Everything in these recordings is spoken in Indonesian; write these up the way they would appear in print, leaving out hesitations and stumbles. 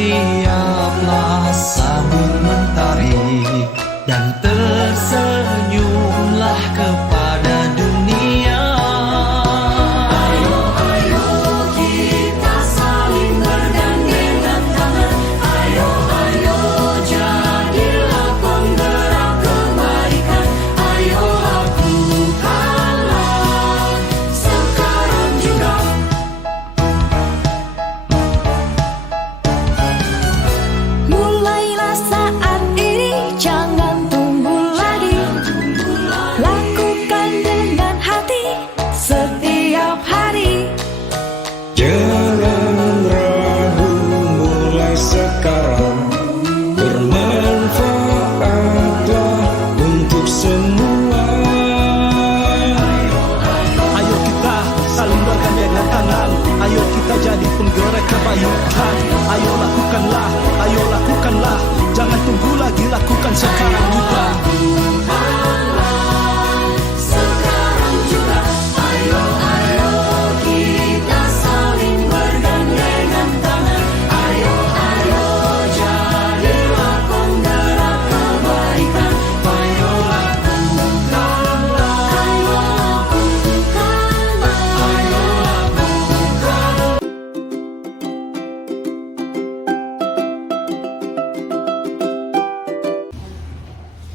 Bersiaplah sambut mentari dan tersenyumlah kepada dunia. Ayo, ayo kita saling bergandengan tangan. Ayo, ayo jadilah penggerak kebaikan. Ayo lakukanlah sekarang juga. Mulailah saat ini, jangan tunggu lagi. Lakukan dengan hati setiap hari. Jangan ragu, mulai sekarang. Bermanfaatlah untuk semua. Ayo kita saling bergandengan tangan. Ayo kita jadi penggerak kebaikan. Ayo lakukanlah, jangan tunggu lagi, lakukan sekarang juga. Sekarang juga. Ayo, ayo kita saling bergandengan tangan. Ayo, ayo jadilah penggerak kebaikan. Ayo lakukanlah. Ayo lakukanlah. Ayo lakukanlah.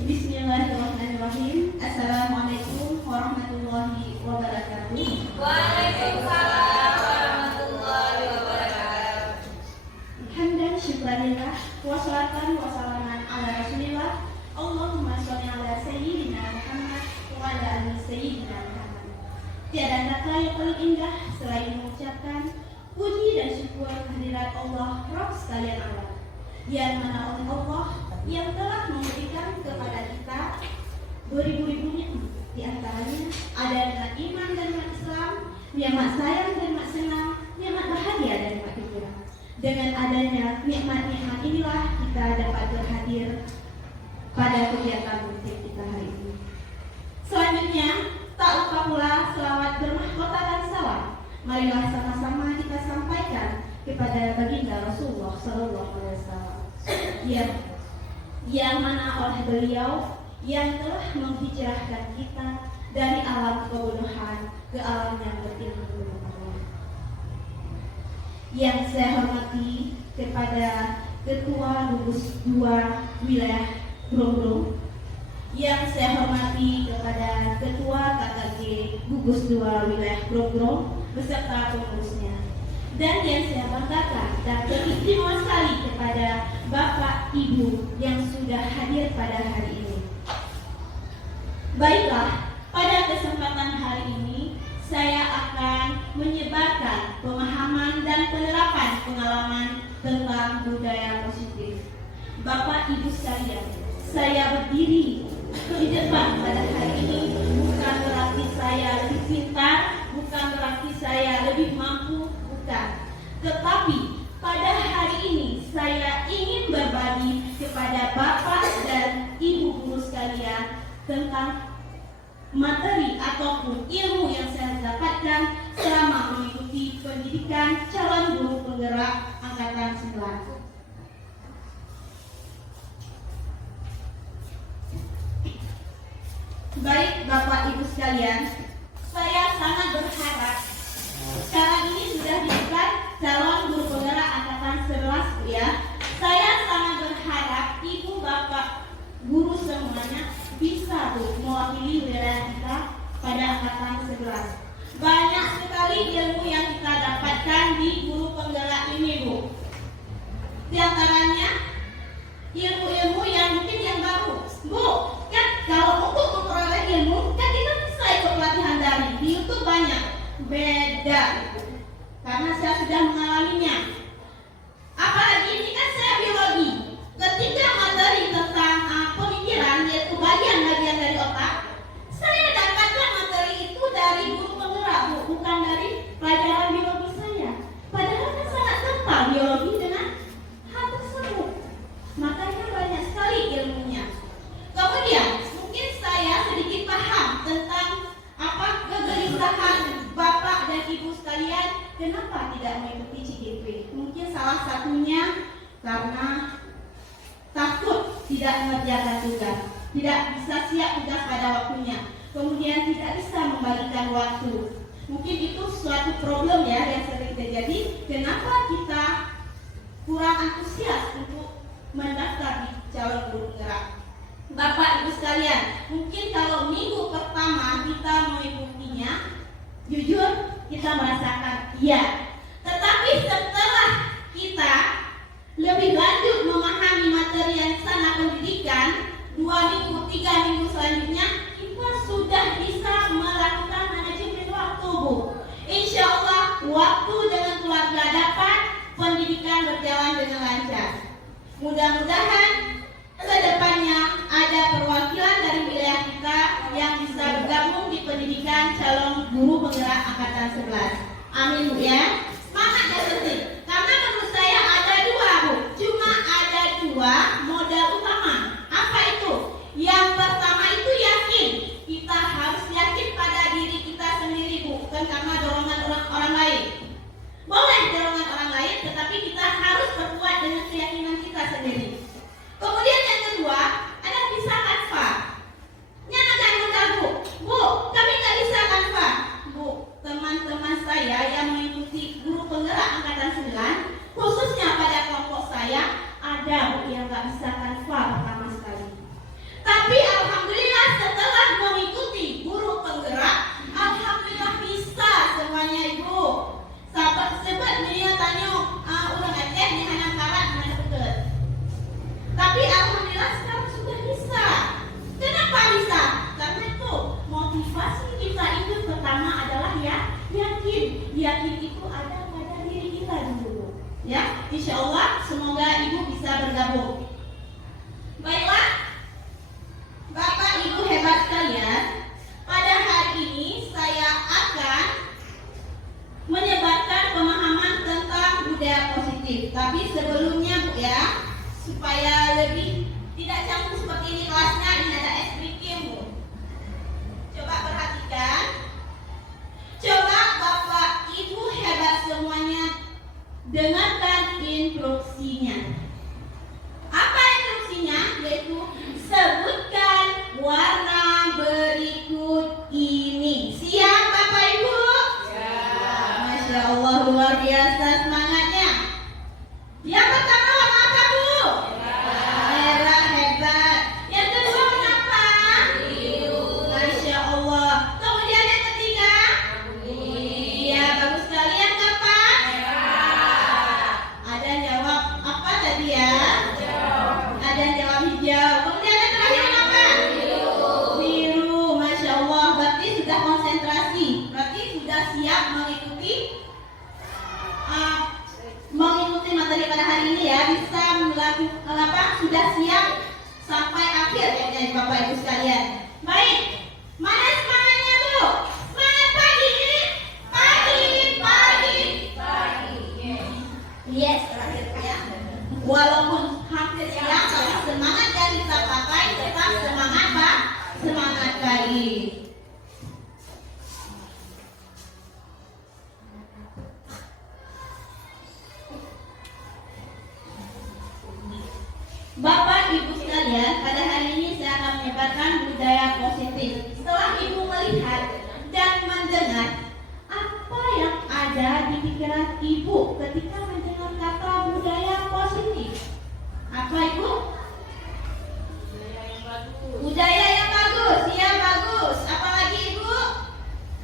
Bismillahirrahmanirrahim. Assalamualaikum warahmatullahi wabarakatuh. Waalaikumsalam warahmatullahi wabarakatuh. Hamdan syukurillah, wassalatan wassalaman ala rasulillah. Allahumma sholli ala sayyidina Muhammad wa ala ali sayyidina Muhammad. Tiada kata yang paling indah selain mengucapkan puji dan syukur kehadirat Allah Rabb sekalian alam, yang mana oleh Allah yang telah memberikan kepada kita beribu-ribu nikmat. Di antaranya ada nikmat iman dan nikmat Islam, nikmat sayang dan nikmat senang, nikmat bahagia dan nikmat gembira. Dengan adanya nikmat-nikmat inilah kita dapat berhadir pada kegiatan rutin kita hari ini. Selanjutnya, tak lupa pula selawat bermahkota dan salam. Marilah sama-sama kita sampaikan kepada baginda Rasulullah Sallallahu Alaihi Wasallam. Yang mana oleh beliau yang telah menghijrahkan kita dari alam kebodohan ke alam yang berilmu pengetahuan. Yang saya hormati kepada Ketua Gugus 2 Wilayah Grogro, yang saya hormati kepada Ketua KKG Gugus 2 Wilayah Grogro beserta pengurusnya, dan yang saya banggakan dan teristimewa sekali kepada Bapak Ibu yang sudah hadir pada hari ini. Baiklah, pada kesempatan hari ini saya akan menyebarkan pemahaman dan penerapan pengalaman tentang budaya positif. Bapak Ibu sekalian, saya berdiri di depan pada hari ini bukan berarti saya lebih pintar, bukan berarti saya lebih mampu, bukan. Tetapi pada hari ini saya ingin berbagi kepada Bapak dan Ibu guru sekalian tentang materi ataupun ilmu yang saya dapatkan selama mengikuti pendidikan calon guru penggerak angkatan 9. Baik Bapak Ibu sekalian, saya sangat berharap sekarang ini sudah dibuka calon guru penggerak angkatan 11 ya. Saya sangat berharap Ibu Bapak guru semuanya bisa mewakili wilayah kita pada angkatan 11. Banyak sekali ilmu yang kita dapatkan di guru penggerak ini, Bu. Di antaranya ilmu-ilmu yang mungkin yang baru. Bu, kan kalau untuk memperoleh ilmu kan kita bisa ikut pelatihan daring. Di YouTube banyak. Beda, karena saya sudah mengalaminya. Apalagi ini kan saya biologi. Ketika materi tentang pemikiran, yaitu bagian-bagian dari otak, saya dapatkan materi itu dari guru penggerak, Bu, bukan dari pelajaran biologi saya. Padahal kan sangat kental biologi dengan hal tersebut. Makanya banyak sekali ilmunya. Kemudian mungkin saya sedikit paham tentang apa kegelisahan Bapak dan Ibu sekalian kenapa tidak mengikuti CGP. Mungkin salah satunya karena takut tidak mengerjakan tugas, tidak bisa siap tugas pada waktunya, kemudian tidak bisa membagikan waktu. Mungkin itu suatu problem ya yang sering terjadi. Kenapa kita kurang antusias untuk mendaftar di calon guru penggerak? Bapak Ibu sekalian, mungkin kalau minggu pertama kita mengikutinya, jujur kita merasakan iya. Tetapi setelah kita lebih lanjut memahami materi yang di sana pendidikan, 2 minggu, 3 minggu selanjutnya, kita sudah bisa melakukan manajemen waktu, Bu. Insya Allah waktu dengan keluarga dapat, pendidikan berjalan dengan lancar. Mudah-mudahan kedepannya ada perwakilan dari wilayah kita yang bisa bergabung di pendidikan calon guru penggerak angkatan 11. Amin, Bu ya. Semangat ya penting. Karena menurut saya ada 2, Bu. Cuma ada 2 modal utama. Apa itu? Yang pertama itu yakin. Kita harus yakin pada diri kita sendiri, Bu, bukan karena dorongan orang lain. Boleh dorongan orang lain, tetapi kita harus berbuat dengan keyakinan kita sendiri. Kemudian yang kedua, ada bisa Canva. Nyana jangan Bu. Bu, kami nggak bisa Canva. Bu, teman-teman saya yang mengikuti guru penggerak angkatan 9, khususnya pada kelompok saya, ada Bu yang nggak bisa Canva pertama sekali. Tapi alhamdulillah setelah mengikuti guru penggerak, alhamdulillah bisa semuanya Ibu. Sahabat sebut dia tanya ulang Aceh di Hanam Karat mana betul. Tapi alhamdulillah sekarang sudah bisa. Kenapa bisa? Karena itu motivasi kita itu pertama adalah ya yakin. Yakin itu ada pada diri kita dulu. Ya, insya Allah semoga Ibu bisa bergabung. Baiklah, Bapak Ibu hebat sekalian. Pada hari ini saya akan menyebarkan pemahaman tentang budaya positif. Tapi sebelumnya Bu ya, supaya lebih tidak canggung seperti ini kelasnya, ini ada es bikin Bu. Coba perhatikan. Coba Bapak Ibu hebat semuanya dengarkan instruksinya. Apa instruksinya? Yaitu sebutkan warna berikut ini. Siap Bapak Ibu? Masya Allah luar biasa semangatnya. Yang pertama warna apa Bu? Merah, hebat. Yang kedua warna apa? Biru. Masya Allah. Kemudian yang ketiga? Iya bagus sekali. Yang keempat? Merah. Ada yang jawab apa tadi ya? Ada yang jawab hijau. Kemudian yang terakhir apa? Biru. Masya Allah. Berarti sudah konsentrasi. Berarti sudah siap mengikuti materi pada hari ini ya, bisa melakukan apa? Sudah siap sampai akhir ya Bapak Ibu sekalian. Baik, mana semangatnya Bu? Semangat pagi ini? Pagi. Yes, terakhir ya. Walaupun hampir siang, tapi semangat yang kita pakai tetap semangat Pak. Semangat pagi. Bapak Ibu sekalian, pada hari ini saya akan menyebarkan budaya positif. Setelah Ibu melihat dan mendengar apa yang ada di pikiran Ibu ketika mendengar kata budaya positif. Apa Ibu? Budaya yang bagus. Iya bagus. Apalagi Ibu?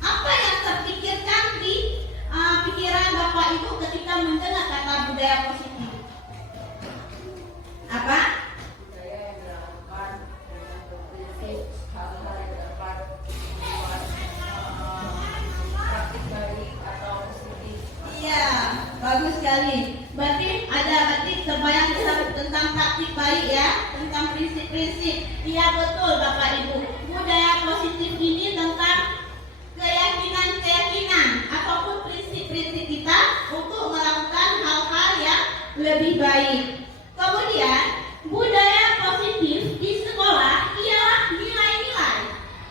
Apa yang terpikirkan di pikiran Bapak Ibu ketika mendengar kata budaya positif? Apa? Budaya yang dilakukan dengan berprinsip hal-hal yang dapat membuat praktik baik atau positif. Iya, bagus sekali. Berarti terbayang tentang praktik baik ya, tentang prinsip-prinsip. Iya betul Bapak Ibu. Budaya positif ini tentang keyakinan ataupun prinsip-prinsip kita untuk melakukan hal-hal yang lebih baik. Kemudian, budaya positif di sekolah ialah nilai-nilai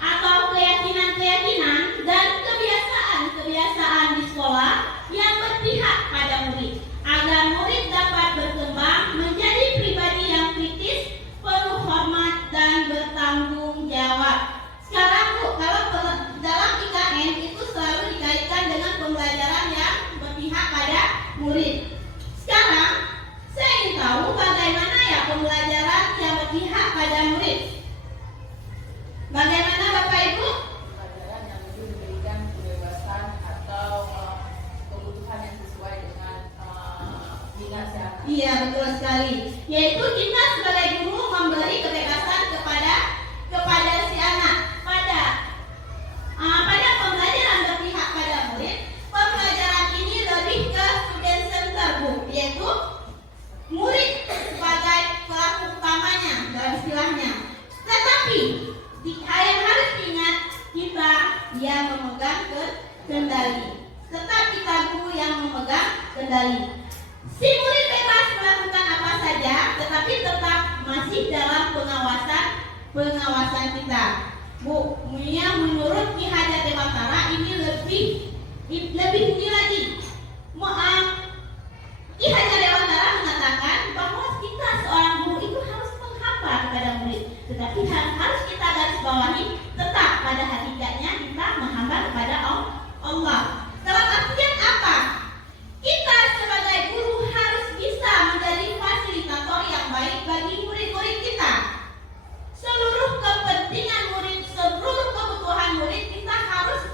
atau keyakinan-keyakinan dan kebiasaan-kebiasaan di sekolah yang berpihak pada murid agar murid dapat berkembang ingat siapa? Iya, betul sekali. Yaitu kita sebagai guru memberi kebebasan kepada si anak pada pembelajaran berpihak pada murid. Pembelajaran ini lebih ke student center, Bu, yaitu murid sebagai pelaku utamanya dalam istilahnya. Tetapi yang harus diingat, kita yang memegang kendali. Tetap kita guru yang memegang kendali. Si murid bebas melakukan apa saja, tetapi tetap masih dalam pengawasan kita. Bu, menurut Ki Hajar Dewantara ini lebih tinggi lagi. Ki Hajar Dewantara mengatakan bahwa kita seorang guru itu harus menghamba kepada murid, tetapi harus kita garis bawahi tetap pada hakikatnya kita menghamba kepada Allah. Dalam artian apa? Kita sebagai guru harus bisa menjadi fasilitator yang baik bagi murid-murid kita. Seluruh kepentingan murid, seluruh kebutuhan murid kita harus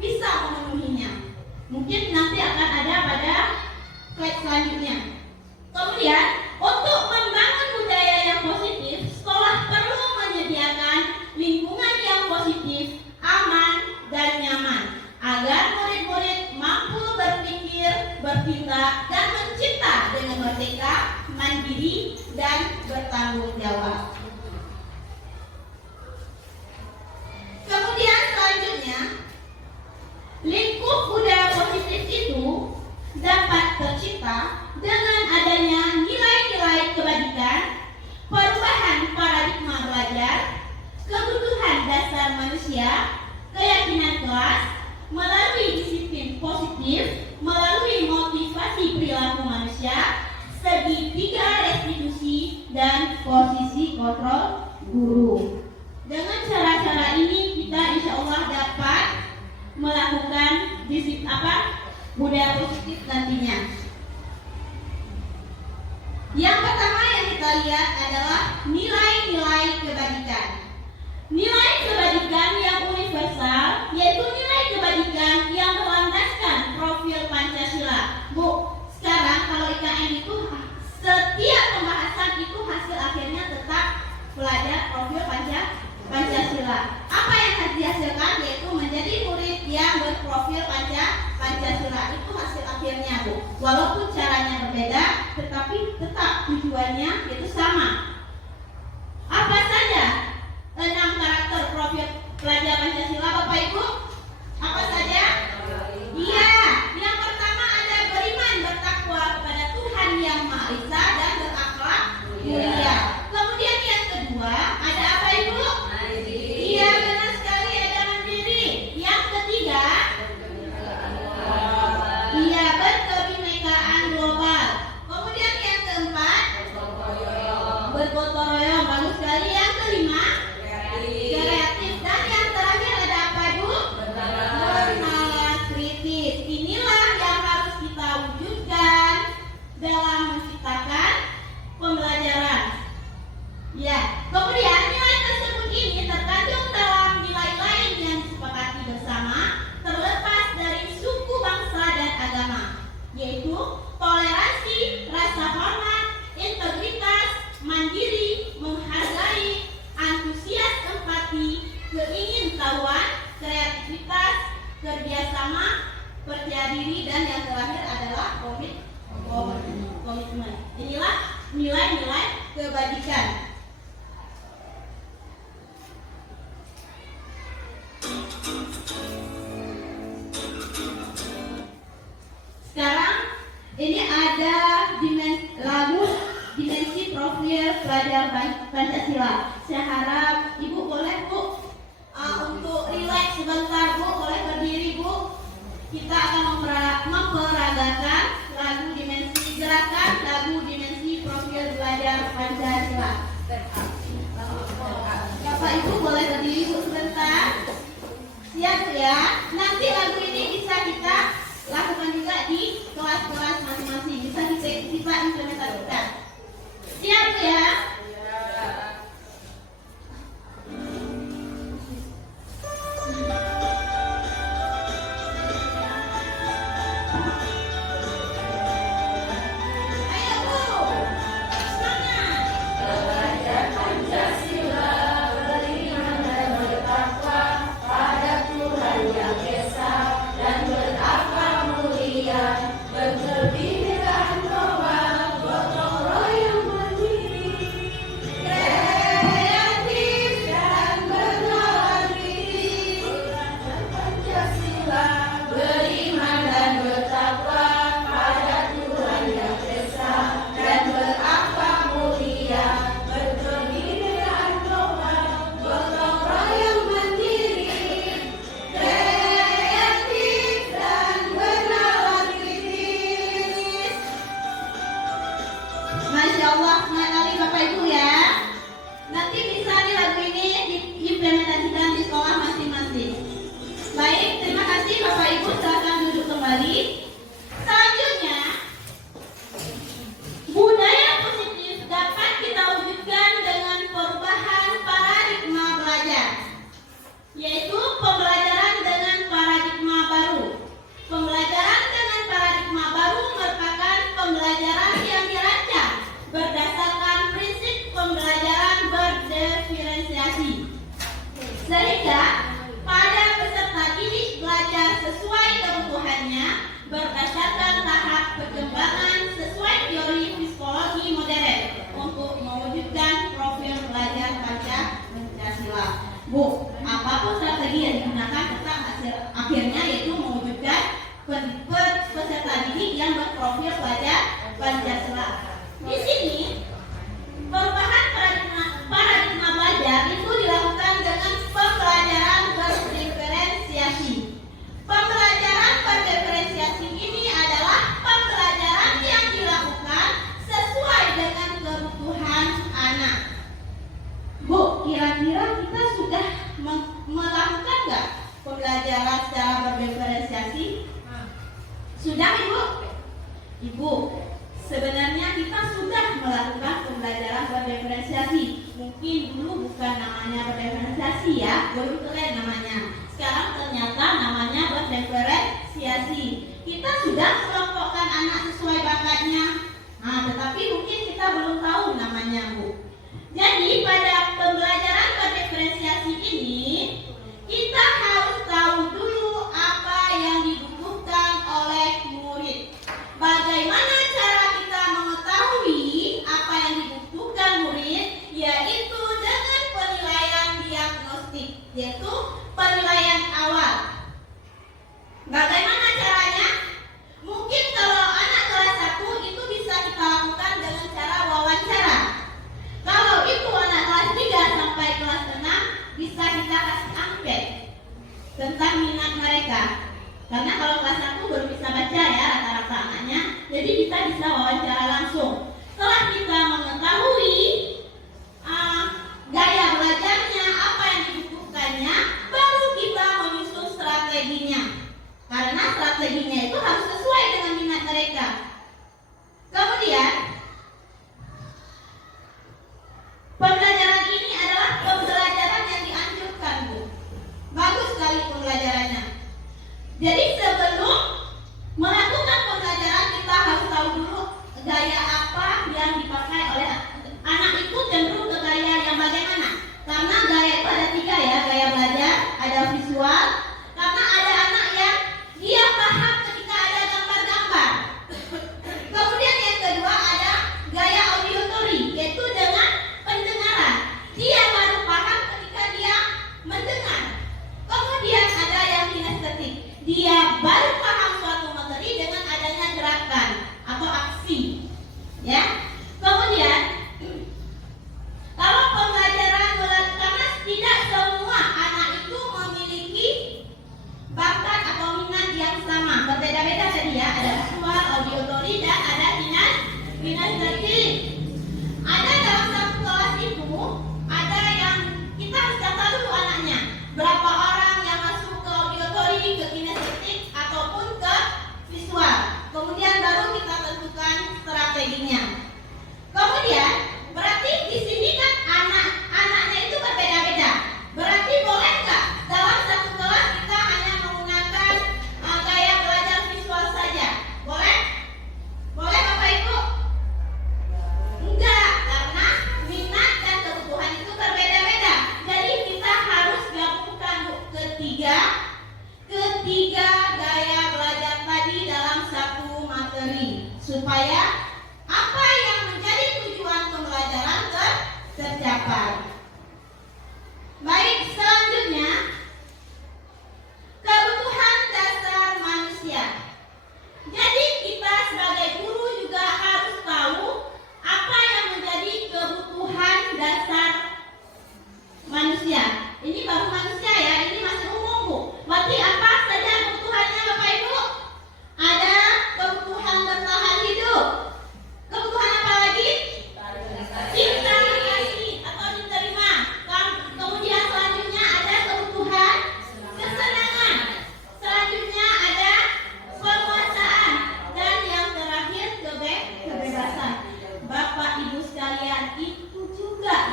bisa memenuhinya. Mungkin nanti akan ada pada slide selanjutnya. Kemudian, untuk membangun budaya yang positif, sekolah perlu menyediakan lingkungan yang positif, aman, dan nyaman, agar murid-murid mampu berpikir, bertindak, dan mencipta dengan merdeka, mandiri, dan bertanggung jawab. Kemudian selanjutnya, lingkup budaya positif itu dapat tercipta dengan adanya nilai-nilai kebajikan, perubahan paradigma belajar, kebutuhan dasar manusia, keyakinan kelas, melalui disiplin positif, melalui motivasi perilaku manusia, segitiga restitusi, dan posisi kontrol guru. Dengan cara-cara ini kita insya Allah dapat melakukan budaya positif nantinya. Yang pertama yang kita lihat adalah nilai-nilai kebajikan. Nilai kebajikan yang universal yaitu nilai kebajikan yang berlandaskan profil Pancasila. Bu, sekarang kalau IKN itu setiap pembahasan itu hasil akhirnya tetap belajar profil Pancasila. Apa yang harus dihasilkan yaitu menjadi murid yang berprofil Pancasila. Itu hasil akhirnya, Bu. Walaupun caranya berbeda, tetapi tetap tujuannya yaitu sama. Apa saja 6 karakter profil pelajar Pancasila, Bapak Ibu? Apa saja? Iya, yang pertama ada beriman bertakwa kepada Tuhan Yang Maha Esa dan berakhlak mulia. Kemudian yang kedua ada apa, Ibu? Iya, benar sekali, ada mandiri. Yang ketiga, iya, berkebinekaan global. Kemudian yang keempat, bergotong royong. Bagus sekali. Yang kelima, kreatif. Dan yang terakhir ada apa, Bu? Bernalar kritis. Inilah yang harus kita wujudkan dalam menciptakan pembelajaran. Ya, kemudian nilai tersebut ini terkandung dalam nilai lain yang disepakati bersama, terlepas dari suku, bangsa, dan agama, yaitu toleransi, rasa hormat, integritas, mandiri, menghargai, antusias, empati, keingintahuan, kreativitas, kerjasama, percaya diri, dan yang terakhir adalah komitmen. Inilah nilai-nilai kebajikan. Sekarang ini ada dimensi profil pelajar Pancasila. Saya harap Ibu boleh, Bu, untuk relax sebentar, Bu, boleh berdiri, Bu. Kita akan memperagakan gerakan lagu dimensi profil pelajar Pancasila. Bapak Ibu boleh berdiri, Bu, sebentar. Siap ya. Nanti lagu ini bisa kita lakukan juga di kelas-kelas masing-masing. Bisa kita implementasikan. Siap ya. Ayo Allah sekali Bapak Ibu ya. Nanti bisa nih lagu ini diimplementasikan di sekolah masing-masing. Baik, terima kasih Bapak Ibu, silakan duduk kembali. Selanjutnya, budaya positif dapat kita wujudkan dengan perubahan paradigma belajar, yaitu pembelajaran dengan paradigma baru. Pembelajaran dengan paradigma baru merupakan pembelajaran yang dirancang berdasarkan prinsip pembelajaran berdiferensiasi, sehingga pada peserta didik belajar sesuai kebutuhannya berdasarkan tahap perkembangan sesuai teori psikologi modern untuk mewujudkan profil belajar Pancasila. Bu, apapun strategi yang digunakan tetap akhirnya yaitu mewujudkan peserta didik yang berprofil belajar Pancasila. Di sini perubahan paradigma belajar itu dilakukan dengan pembelajaran berdiferensiasi. Pembelajaran berdiferensiasi ini adalah pembelajaran yang dilakukan sesuai dengan kebutuhan anak. Bu, kira-kira kita sudah melakukan nggak pembelajaran secara berdiferensiasi? Sudah, Ibu? Ibu, sebenarnya kita sudah melakukan pembelajaran berdiferensiasi. Mungkin dulu bukan namanya berdiferensiasi ya, belum keren namanya. Sekarang ternyata namanya berdiferensiasi. Kita sudah kelompokkan anak sesuai bakatnya. Tetapi mungkin kita belum tahu namanya, Bu. Jadi pada pembelajaran berdiferensiasi ini, kita harus tahu dulu apa yang dibutuhkan oleh murid. Bagaimana cara kita mengetahui apa yang dibutuhkan murid? Yaitu dengan penilaian diagnostik, yaitu penilaian awal. Bagaimana caranya? Mungkin kalau anak kelas 1 itu bisa kita lakukan dengan cara wawancara. Kalau itu anak kelas 3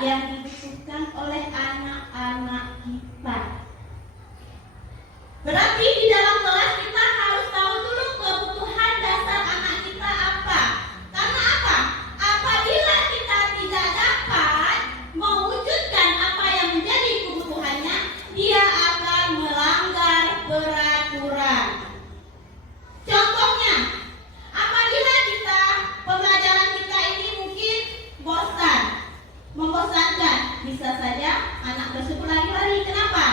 yang dibutuhkan oleh anak-anak kita. Berarti di dalam kelas kita harus tahu dulu kebutuhan dasar anak kita apa. Karena apa? Apabila kita tidak dapat mewujudkan apa yang menjadi kebutuhannya, dia akan melanggar peraturan. Contohnya, apabila pembelajaran kita ini mungkin membosankan, bisa saja anak tersebut lari-lari. Kenapa?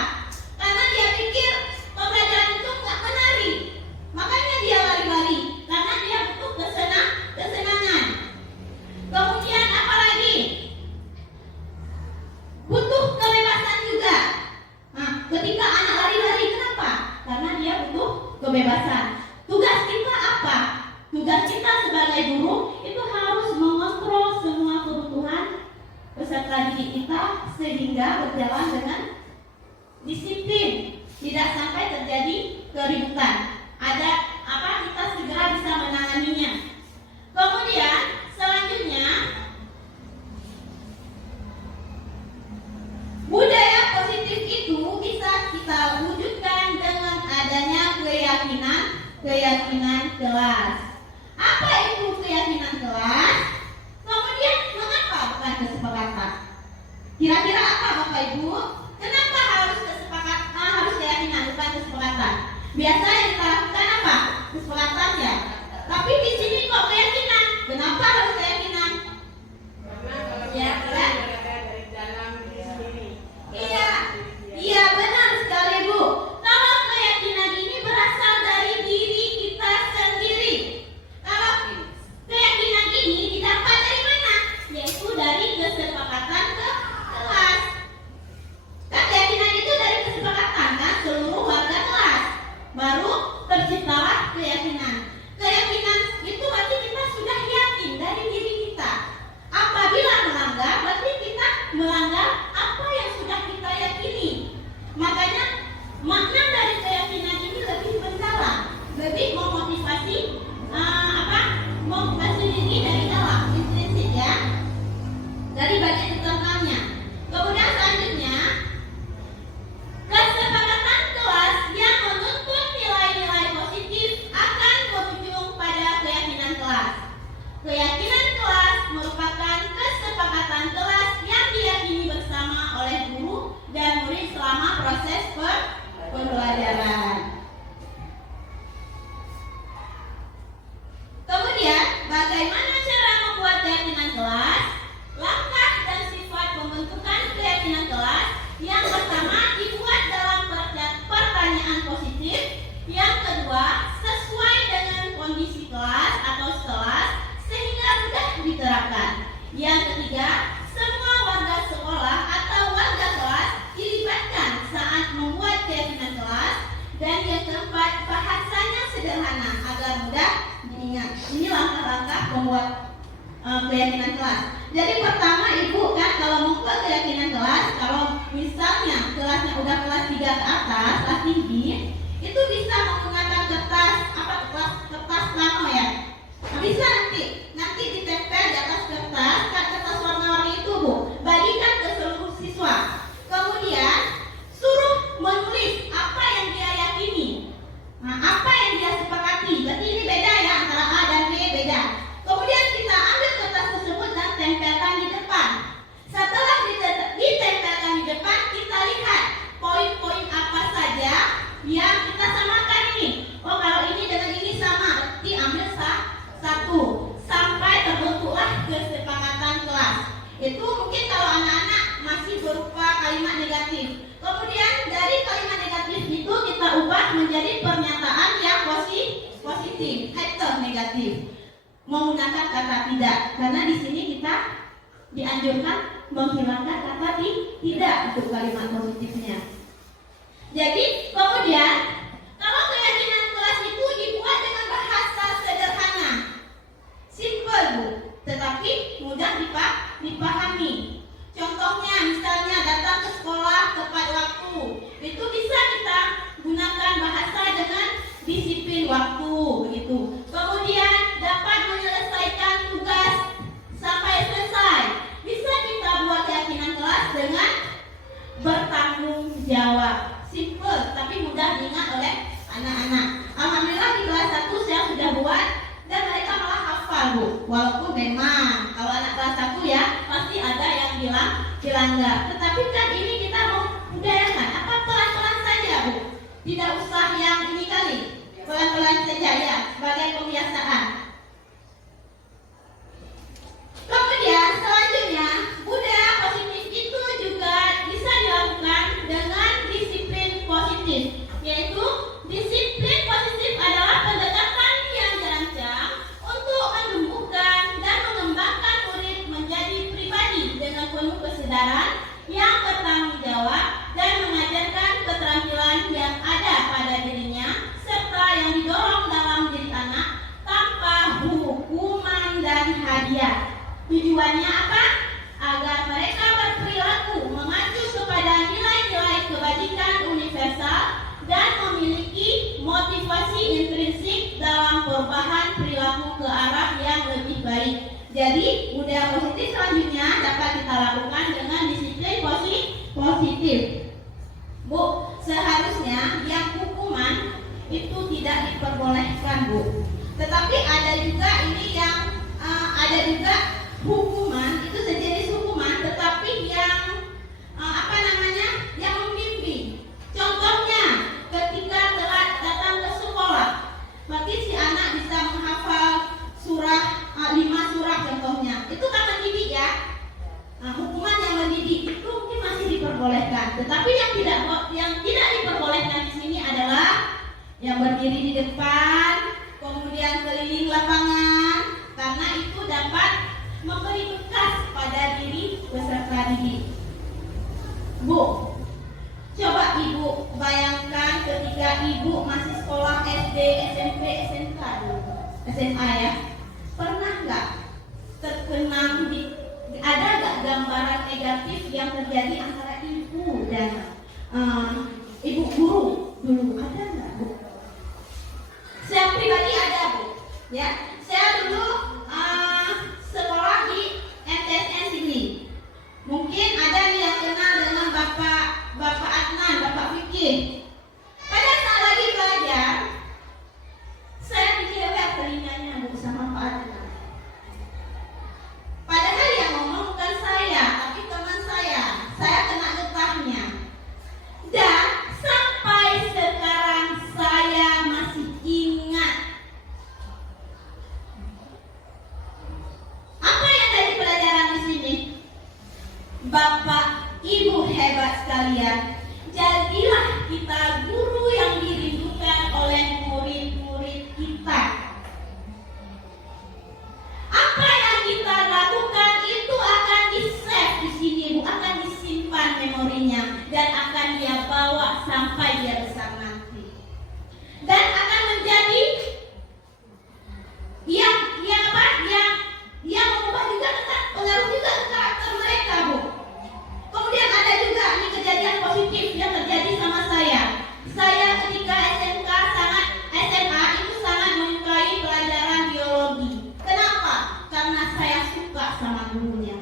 Karena dia pikir pembelajaran itu nggak menarik, makanya dia lari-lari. Karena dia butuh kesenangan. Kemudian apa lagi? Butuh kebebasan juga. Nah, ketika anak lari-lari, kenapa? Karena dia butuh kebebasan. Tugas kita apa? Tugas kita sebagai guru itu harus mengontrol semua kebutuhan peserta didik kita sehingga berjalan dengan disiplin, tidak sampai terjadi keributan. Ada apa, kita segera bisa menanganinya. Kemudian selanjutnya, budaya positif itu bisa kita wujudkan dengan adanya keyakinan kelas. Apa itu keyakinan kelas? Kemudian mengapa bukan kesepakatan? Kira-kira apa Bapak Ibu? Kenapa harus keyakinan bukan kesepakatan? Biasa yang kita lakukan apa? Kesepakatan ya. Tapi di sini kok keyakinan? Kenapa harus keyakinan? Karena kalau Ya, kita berada dari dalam diri sendiri. Iya benar sekali Bu. Kalau keyakinan ini berasal dari diri kita sendiri. Kalau keyakinan ini didapat dari mana? Yaitu dari kesepakatan ke kelas. Kan keyakinan itu dari kesepakatan kan seluruh warga kelas. Baru terciptalah keyakinan. Keyakinan itu berarti kita sudah yakin dari diri kita. Apabila melanggar, berarti kita melanggar apa yang sudah kita yakini. Makanya makna dari keyakinan ini lebih mendalam, lebih memotivasi memotivasi diri dari dalam, intrinsik ya, dari bagian internalnya. Kemudian selanjutnya, kesepakatan kelas yang menuntut nilai-nilai positif akan berujung pada keyakinan kelas. Keyakinan kelas merupakan kesepakatan kelas yang diyakini bersama oleh guru dan murid selama proses pembelajaran. Kemudian, bagaimana cara membuat keyakinan kelas? Langkah dan sifat pembentukan keyakinan kelas. Yang pertama, dibuat dalam pertanyaan positif. Yang kedua, sesuai dengan kondisi kelas atau kelas sehingga mudah diterapkan. Yang ketiga, semua warga sekolah atau warga kelas dilibatkan saat membuat keyakinan kelas. Dan yang keempat, bahasanya sederhana agar mudah diingat. Ini langkah-langkah membuat keyakinan kelas. Jadi pertama Ibu kan kalau membuat keyakinan kelas, kalau misalnya kelasnya udah kelas 3 ke atas, kelas tinggi, itu bisa menggunakan kertas plano ya. Bisa nanti ditempel di atas kertas warna-warni itu Bu. Bagikan ke seluruh siswa. Kemudian suruh menulis apa yang dia yakini. Nah, apa yang dia sepakati. Berarti ini beda ya, antara A dan B beda. Kemudian kita ambil kertas tersebut dan tempelkan di depan. Setelah ditempelkan di depan, kita lihat poin-poin apa saja yang kita samakan ini. Oh, kalau ini dengan ini sama, berarti ambil satu sampai terbentuklah kesepakatan kelas. Itu mungkin kalau anak-anak masih berupa kalimat negatif. Kemudian dari kalimat negatif itu kita ubah menjadi pernyataan yang positif atau negatif. Menggunakan kata tidak, karena di sini kita dianjurkan menghilangkan kata tidak untuk kalimat positifnya. Jadi kemudian kalau keyakinan kelas itu dibuat dengan bahasa sederhana, simple Bu, tetapi mudah dipahami. Contohnya misalnya datang ke sekolah tepat waktu, itu bisa kita gunakan bahasa dengan disiplin waktu begitu. Kemudian dapat menyelesaikan tugas sampai selesai. Bisa kita buat keyakinan dilanggar. Tetapi kan ini kita mau budayakan, apa pelan-pelan saja Bu, tidak usah yang ini kali, pelan-pelan saja ya, sebagai pembiasaan. Kemudian selanjutnya, budaya positif itu juga bisa dilakukan dengan disiplin positif, yaitu disiplin positif adalah pendekatan yang dirancang untuk menumbuhkan dan mengembangkan murid menjadi pribadi dengan penuh kesadaran yang bertanggung jawab dan mengajarkan keterampilan yang ada pada dirinya serta yang didorong dalam diri anak tanpa hukuman dan hadiah. Tujuannya apa? Agar mereka berperilaku mengacu kepada nilai-nilai kebajikan universal dan memiliki motivasi intrinsik dalam perubahan perilaku ke arah yang lebih baik. Jadi, budaya positif selanjutnya dapat kita lakukan dengan disiplin positif. Bu, seharusnya yang hukuman itu tidak diperbolehkan, Bu. Tetapi ada juga ini yang ada juga hukuman itu sejenis hukuman, tetapi yang yang membimbing. Contohnya, ketika telat datang ke sekolah, mungkin si anak bisa menghafal surah 5 surah contohnya. Itu kan mendidik ya. Hukuman yang mendidik itu mungkin masih diperbolehkan. Tetapi yang tidak diperbolehkan di sini adalah yang berdiri di depan, kemudian keliling lapangan, karena itu dapat memberi bekas pada diri peserta didik. Bu, coba Ibu bayangkan ketika Ibu masih sekolah SD, SMP, SMK dulu, SMA ya. Pernah nggak terkenang ada nggak gambaran negatif yang terjadi antara Ibu dan Ibu guru dulu? Ada nggak, Bu? Saya pribadi ada, Bu. Ya, saya dulu sekolah di MTSN sini. Mungkin ada yang kenal dengan Bapak Adnan, Bapak Fikih. Pada saat lagi belajar, saya dicewek telinganya, Bu, sama Pak Adnan. Padahal yang ngomong bukan saya, tapi teman saya. Saya kena getahnya. Dan sampai sekarang saya masih ingat apa yang dari pelajaran di sini. Bapak, Ibu hebat sekalian. Jadilah kita guru yang dirindukan oleh murid-murid kita. Apa yang kita lakukan itu akan di-save di sini, Bu, akan disimpan memorinya dan akan dia bawa sampai dia besar nanti. Dan akan menjadi yang mengubah juga pengaruh juga ke karakter mereka, Bu. Kemudian ada juga ini kejadian positif yang terjadi sama saya. Saya ketika SMA itu sangat menyukai pelajaran biologi. Kenapa? Karena saya suka sama gurunya.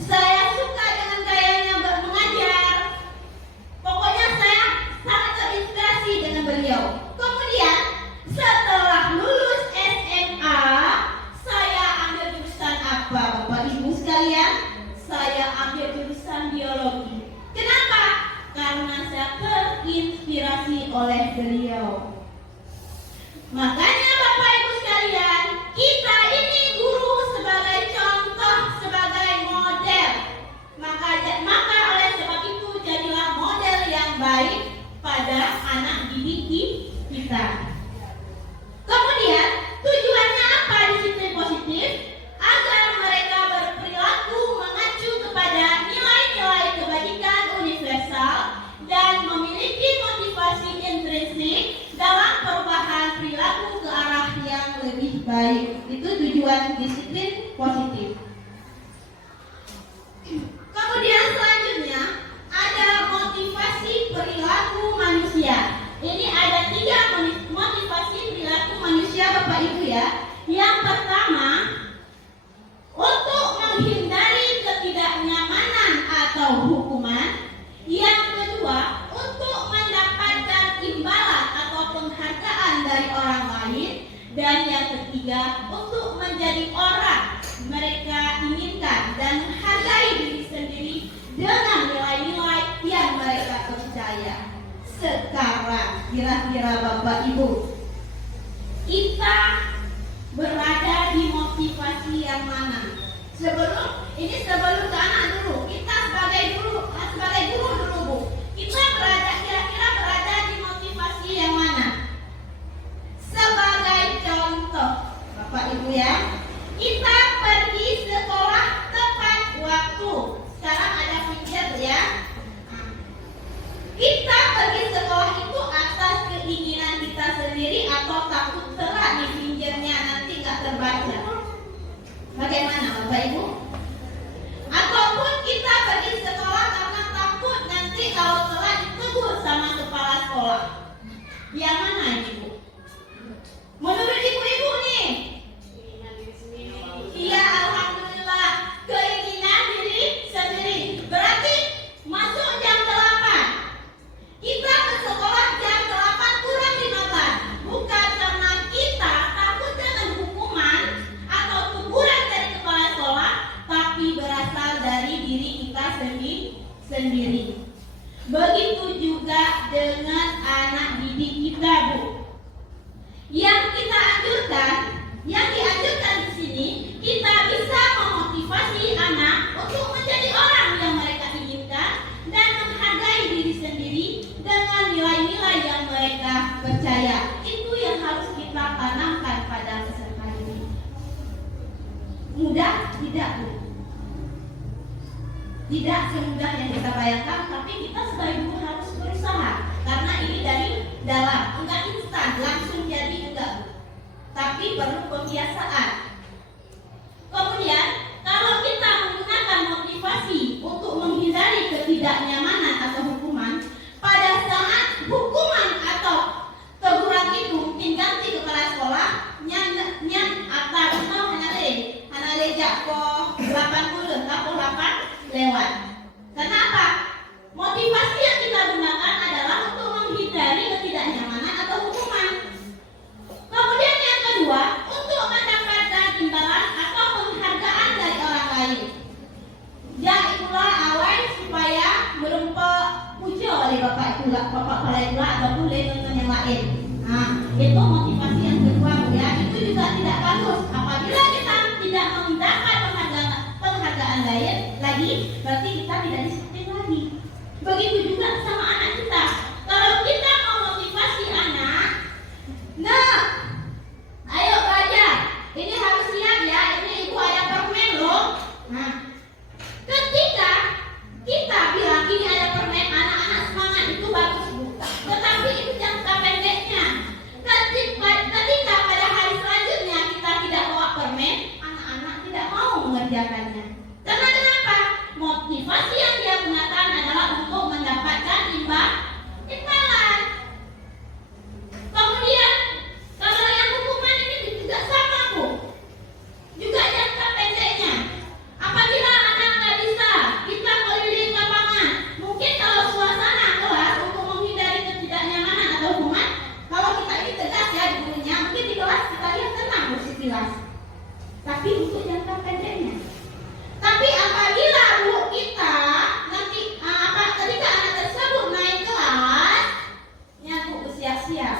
Saya suka dengan gayanya mengajar. Pokoknya saya sangat terinspirasi dengan beliau. Kemudian setelah lulus SMA, saya ambil jurusan apa, Bapak Ibu sekalian? Saya ambil jurusan biologi. Kenapa? Karena saya terinspirasi oleh beliau. Makanya Bapak Ibu sekalian, kita ini guru sebagai contoh, sebagai model. Maka oleh sebab itu jadilah model yang baik pada anak didik kita. Kemudian tujuannya apa disiplin positif? Agar mereka berperilaku mengacu kepada nilai-nilai kebajikan universal dan memiliki motivasi intrinsik dalam perubahan perilaku ke arah yang lebih baik. Itu tujuan disiplin positif. Kemudian selanjutnya ada motivasi perilaku manusia. Ini ada 3 motivasi perilaku manusia, Bapak Ibu ya. Yang pertama, untuk menghindari ketidaknyamanan atau hukuman. Yang kedua, untuk mendapatkan imbalan atau penghargaan dari orang lain. Dan yang ketiga, untuk menjadi orang mereka inginkan dan menghargai kira-kira Bapak Ibu, kita berada di motivasi yang mana? Sebelum ke anak dulu, kita sebagai guru dulu Bu, kita kira-kira berada di motivasi yang mana? Sebagai contoh Bapak Ibu ya, kita pergi sekolah tepat waktu. Sekarang ada pinjer ya. Kita pergi sekolah itu atas keinginan kita sendiri atau takut telat di pinjernya nanti nggak terbaca. Bagaimana Bapak Ibu? Ataupun kita pergi sekolah karena takut nanti kalau telat ditegur sama kepala sekolah. Yang mana Ibu? Menurut ibu-ibu nih? Iya, alhamdulillah. Keinginan diri sendiri. Berarti masuk jam 8. Kita ke sekolah jam 8 kurang 15. Bukan karena kita takut dengan hukuman atau teguran dari kepala sekolah, tapi berasal dari diri kita sendiri. Begitu juga dengan anak didik kita, Bu. Yang dianjurkan di sini, kita bisa memotivasi anak untuk menjadi orang yang mereka inginkan dan menghargai diri sendiri dengan nilai-nilai yang mereka percaya. Itu yang harus kita tanamkan pada peserta didik. Mudah? Tidak, Bu. Tidak semudah yang kita bayangkan, tapi kita sebagai guru harus berusaha. Karena ini dari dalam, enggak instan, langsung jadi enggak. Tapi perlu pembiasaan. Kemudian, kalau kita menggunakan motivasi untuk menghindari ketidaknyamanan atau hukuman, pada saat hukuman atau teguran itu mungkin ganti kepala sekolah, nyan atau hanale jako 80 atau 8 lewat. Kenapa? Motivasi yang kita gunakan adalah untuk menghindari ketidaknyamanan atau hukuman. Kemudian yang kedua, untuk mendapatkan imbalan atau penghargaan dari orang lain. Ya itulah awal supaya merempok puja oleh bapak kepala itulah ataupun dengan yang lain. Nah, itu motivasi yang kedua ya. Itu juga tidak bagus. Apabila kita tidak mendapat penghargaan lain lagi, berarti kita tidak disiplin lagi. Begitu juga sama anak kita. Kalau kita mau motivasi anak, nah, ayo belajar. Ini harus siap ya. Ini ibu ada permen loh. Nah, ketika kita bilang ini ada permen, anak-anak semangat itu bagus Bu. Tetapi itu jangka pendeknya. Ketika pada hari selanjutnya kita tidak bawa permen, anak-anak tidak mau mengerjakannya. Karena kenapa? Motivasi yang dia gunakan adalah untuk mendapatkan imbalan. Kemudian kalau yang hukuman ini juga sama Bu, juga jangka pendeknya. Apabila anak nggak bisa, kita keliling lapangan. Mungkin kalau suasana kelas untuk menghindari ketidaknyamanan atau hukuman, kalau kita ini tegas ya di gurunya, mungkin di kelas kita lihat tenang bersih-pilas. Tapi untuk jangka pendeknya. Tapi apabila Bu kita nanti ketika anak tersebut naik kelas, ya Bu bersiap-siap.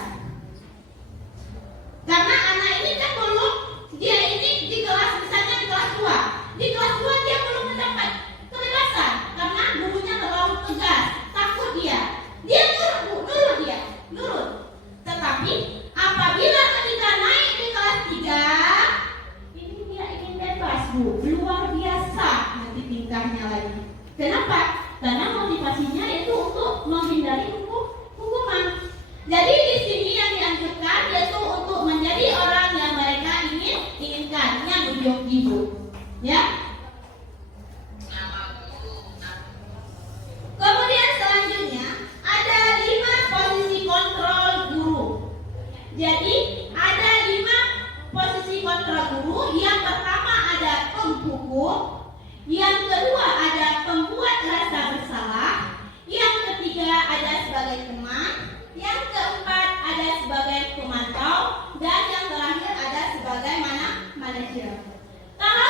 Karena anak ini kan belum, dia ini di kelas misalnya di kelas 2. Di kelas 2 dia belum mendapat kebebasan karena gurunya terlalu tegas, takut dia. Dia nurut Bu, nurut. Tetapi apabila ketika naik di kelas 3, ini dia ingin bebas Bu, luar biasa nanti tingkahnya lagi. Kenapa? Karena motivasinya itu untuk menghindari hukuman. Jadi di sini yang dianjurkan yaitu untuk menjadi orang yang mereka inginkan, yang ujung ibu, ya. Kemudian selanjutnya ada 5 posisi kontrol guru. Jadi ada 5 posisi kontrol guru. Yang pertama ada penghukum, yang kedua ada pembuat rasa bersalah, yang ketiga ada sebagai teman, yang keempat ada sebagai pemantau, dan yang terakhir ada sebagai manajer. Kalau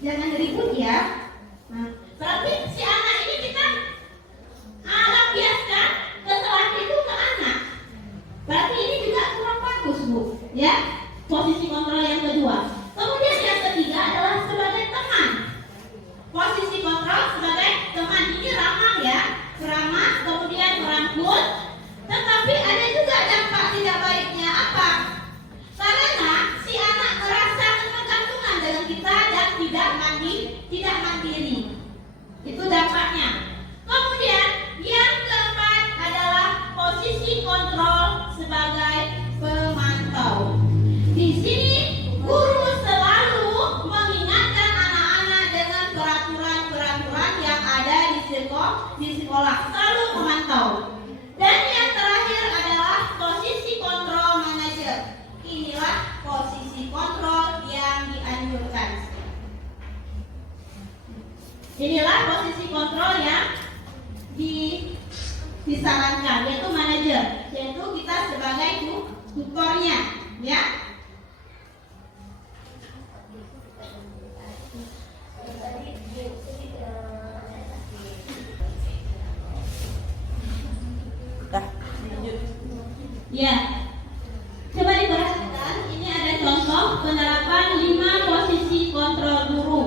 Jangan ribut ya. Nah, berarti si anak ini kita lampiaskan kesalahan itu ke anak. Berarti ini juga kurang bagus, Bu. Ya, posisi kontrol yang kedua. Kemudian yang ketiga adalah sebagai teman. Posisi kontrol sebagai teman ini ramah ya, ramah, kemudian merangkul. Tetapi ada juga dampak tidak baiknya apa? Karena si anak merasa ketergantungan dengan kita dan tidak mandiri. Itu dampaknya. Kemudian yang keempat adalah posisi kontrol sebagai pemantau. Di sini guru selalu mengingatkan anak-anak dengan peraturan-peraturan yang ada di sekolah, selalu memantau. Dan yang terakhir adalah posisi kontrol manajer. Inilah posisi kontrol yang dianjurkan. Inilah posisi kontrol yang disarankan, yaitu manajer, yaitu kita sebagai tutornya, ya. Ya, coba diperhatikan. Ini ada contoh penerapan 5 posisi kontrol guru.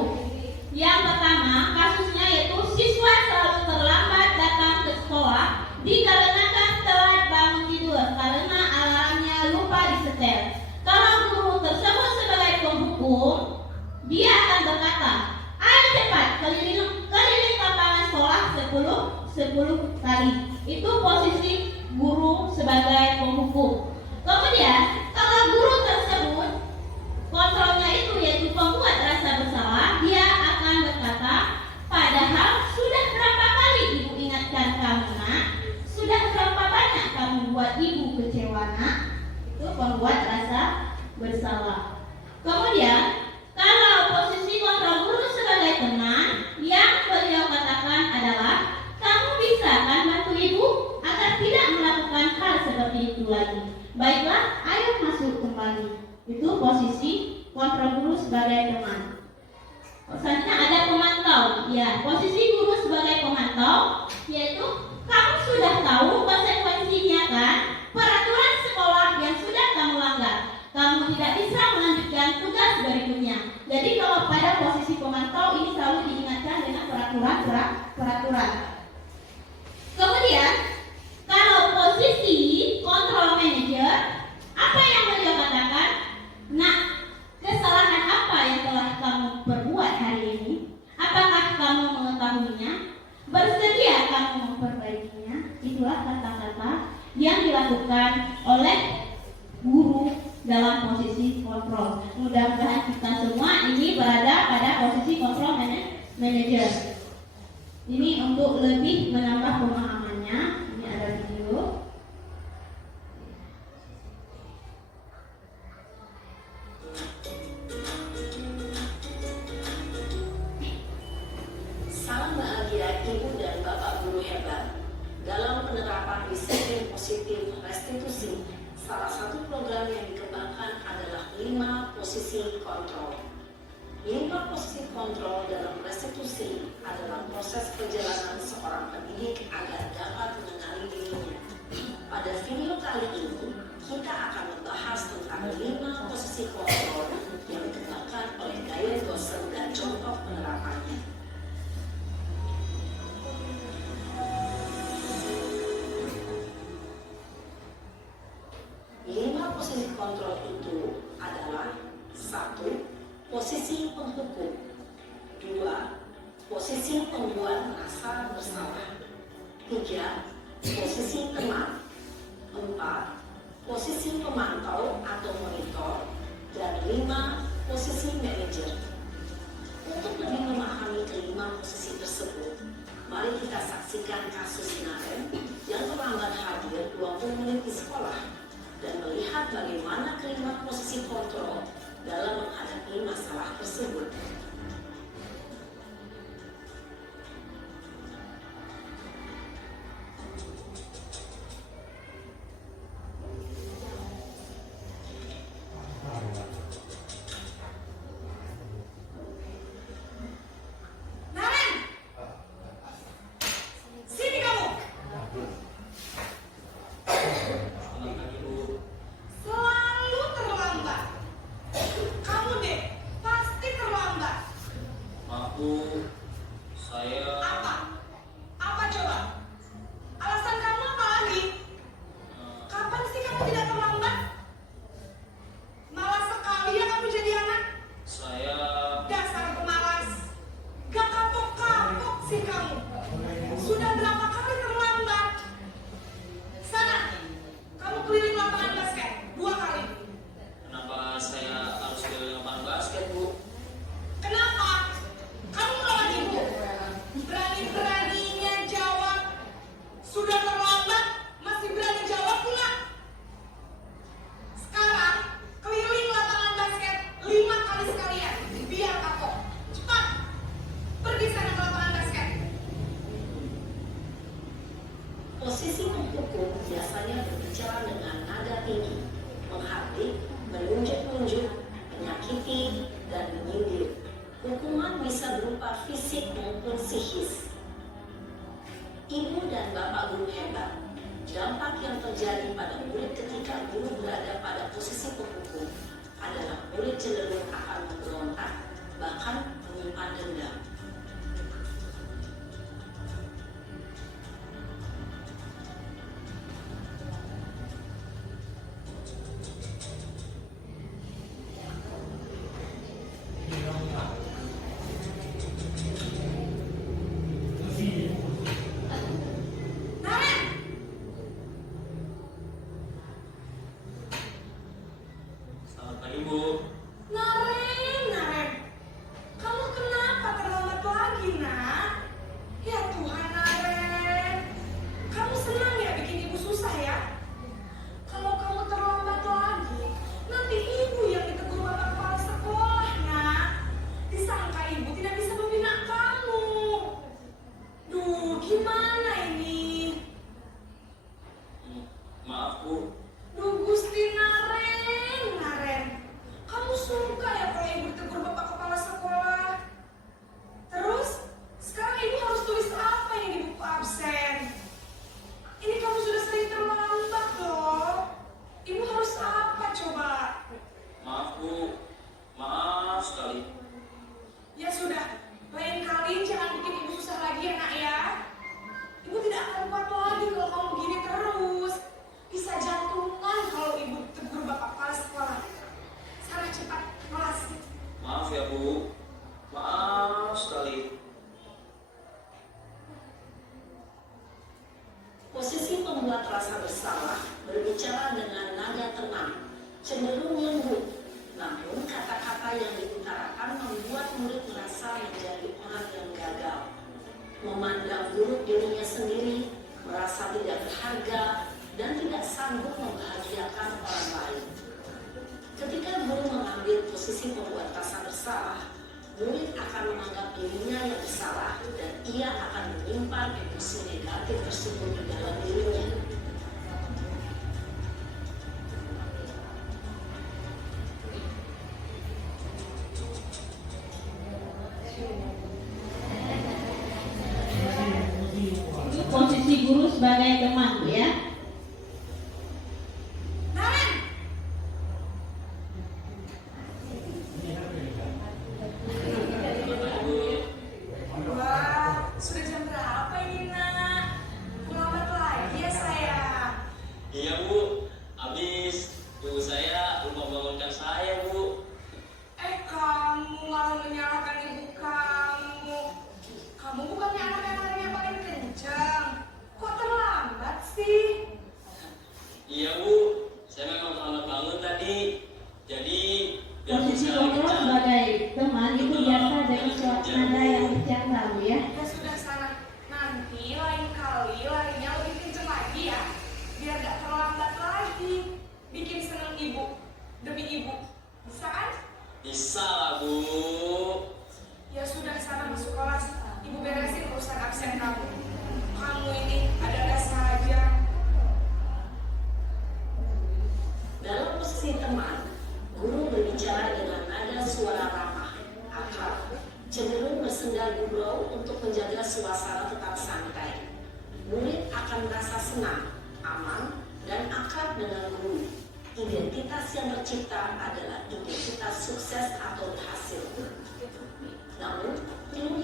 Yang pertama, kasusnya yaitu siswa selalu terlambat datang ke sekolah dikarenakan telat bangun tidur karena alarmnya lupa disetel. Kalau guru tersebut sebagai penghukum, dia akan berkata, "Ayo cepat keliling lapangan sekolah 10 kali." Itu posisi guru sebagai penghukum. Kemudian, kalau guru tersebut kontrolnya itu yaitu pembuat rasa bersalah, dia akan berkata, "Padahal sudah berapa kali ibu ingatkan kamu, nak? Sudah berapa banyak kamu buat ibu kecewa, nak?" Itu pembuat rasa bersalah. Kemudian, kalau posisi kontrol guru sebagai teman, yang beliau katakan adalah, "Kamu bisa kan bantu ibu agar tidak melakukan hal seperti itu lagi. Baiklah, ayo masuk kembali." Itu posisi kontrol guru sebagai teman. Selanjutnya ada pemantau. Ya, posisi guru sebagai pemantau yaitu kamu sudah tahu konsekuensinya kan? Peraturan sekolah yang sudah kamu langgar. Kamu tidak bisa melanjutkan tugas berikutnya. Jadi kalau pada posisi pemantau ini selalu diingatkan dengan peraturan. Kemudian kalau posisi kontrol manager, apa yang beliau katakan? Nah, kesalahan apa yang telah kamu perbuat hari ini? Apakah kamu mengetahuinya? Bersedia kamu memperbaikinya? Itulah kata-kata yang dilakukan oleh guru dalam posisi kontrol. Mudah-mudahan kita semua ini berada pada posisi kontrol manager. Ini untuk lebih menambah pemahamannya. Ini ada video. Salam bahagia Ibu dan Bapak Guru hebat. Dalam penerapan disiplin positif restitusi, salah satu program yang dikembangkan adalah 5 posisi kontrol. 5 posisi kontrol dalam restitusi adalah proses perjalanan seorang pendidik agar dapat mengenali dirinya. Pada video kali ini, kita akan membahas tentang 5 posisi kontrol yang dikembangkan oleh gaya Gosen dan contoh penerapannya. 5 posisi kontrol itu adalah: 1. Posisi penghukum. 2. Posisi pembuat merasa bersalah. 3. Posisi teman. 4. Posisi pemantau atau monitor. Dan 5. Posisi manajer. Untuk lebih memahami kelima posisi tersebut, mari kita saksikan kasus Naren yang terlambat hadir 20 menit di sekolah dan melihat bagaimana kelima posisi kontrol dalam menghadapi masalah tersebut. Bu, saya Apa? Apa coba? Alasan kamu apa lagi? Kapan sih kamu tidak terlambat? Malas sekali ya kamu jadi anak. saya Dasar pemalas. Gak kapok-kapok sih kamu. Sudah berapa kali terlambat? Sana, kamu keliling lapangan basket 2 kali. kenapa saya harus keliling lapangan basket, Bu? Kenapa? Kamu melawan ibu. Berani-beraninya jawab. Sudah terlambat, masih berani jawab pula. Sekarang, keliling lapangan basket 5 kali sekalian. Biar kapok. Cepat. Pergi sana ke lapangan basket. Posisi penghukum biasanya berbicara dengan nada tinggi, menghardik, menunjuk-nunjuk, menyakiti, dan menyindir. Hukuman bisa berupa fisik maupun psikis. Ibu dan bapak guru hebat. Dampak yang terjadi pada murid ketika guru berada pada posisi penghukum adalah murid cenderung akan memberontak, bahkan menyimpan dendam. Naren! Selamat pagi, Bu. Naren! Kamu kenapa terlambat lagi, nak? Ya Tuhan, Naren. Kamu senang ya bikin ibu susah ya? Kalau kamu terlambat lagi, nanti ibu yang ditegur bapak kepala sekolah, nak. Disangka ibu tidak bisa membina kamu. Duh, gimana ini? Maaf, Bu. Duh, Gusti Naren. Kamu suka ya kalau ibu ditegur bapak kepala sekolah? Terus, sekarang ibu harus tulis apa ini di buku absen? Ini kamu sudah sering terlambat loh. Ibu harus apa coba? Maaf, Bu. Maaf sekali. Ya sudah, lain kali jangan bikin ibu susah lagi ya nak ya. Ibu tidak akan kuat lagi kalau kamu begini terus. Bisa jantungan kalau ibu tegur bapak kepala sekolah. Sana cepat, kelas. Maaf ya, Bu. Maaf sekali. Posisi pembuat rasa bersalah berbicara dengan nada tenang, cenderung lembut. Namun kata-kata yang diutarakan membuat murid merasa menjadi orang yang gagal, memandang buruk dirinya sendiri, merasa tidak berharga, dan tidak sanggup membahagiakan orang lain. Ketika guru mengambil posisi pembuat rasa bersalah, murid akan menganggap dirinya yang bersalah dan ia akan menyimpan emosi negatif tersebut di dalam dirinya. Ini posisi guru sebagai teman, Bu, ya. Naren! Wah, sudah jam berapa ini nak? Lambat lagi ya sayang. Iya, Bu. Habis ibu saya lupa bangunkan saya, Bu. Kamu malah menyalahkan ibu kamu. Kamu bukannya anak yang larinya paling kencang. Kok terlambat sih? Iya, Bu. Saya memang terlambat bangun tadi. Jadi biar Posisi bisa guru kencang. sebagai teman itu biasa dengan suatu nada yang bercanda, Bu, ya. Ya sudah sana. Nanti lain kali larinya lebih kencang lagi ya. Biar gak terlambat lagi. Bikin seneng ibu. Demi ibu. Bisa kan? Bisa lah, Bu. Ya sudah sana masuk kelas. Ibu beresin urusan absen kamu. Kamu ini ada-ada saja. Dalam posisi teman, guru berbicara dengan nada suara ramah, akrab, cenderung bersendal gurau untuk menjaga suasana tetap santai. Murid akan merasa senang, aman, dan akrab dengan guru. Identitas yang tercipta adalah identitas sukses atau berhasil. Namun, ilmu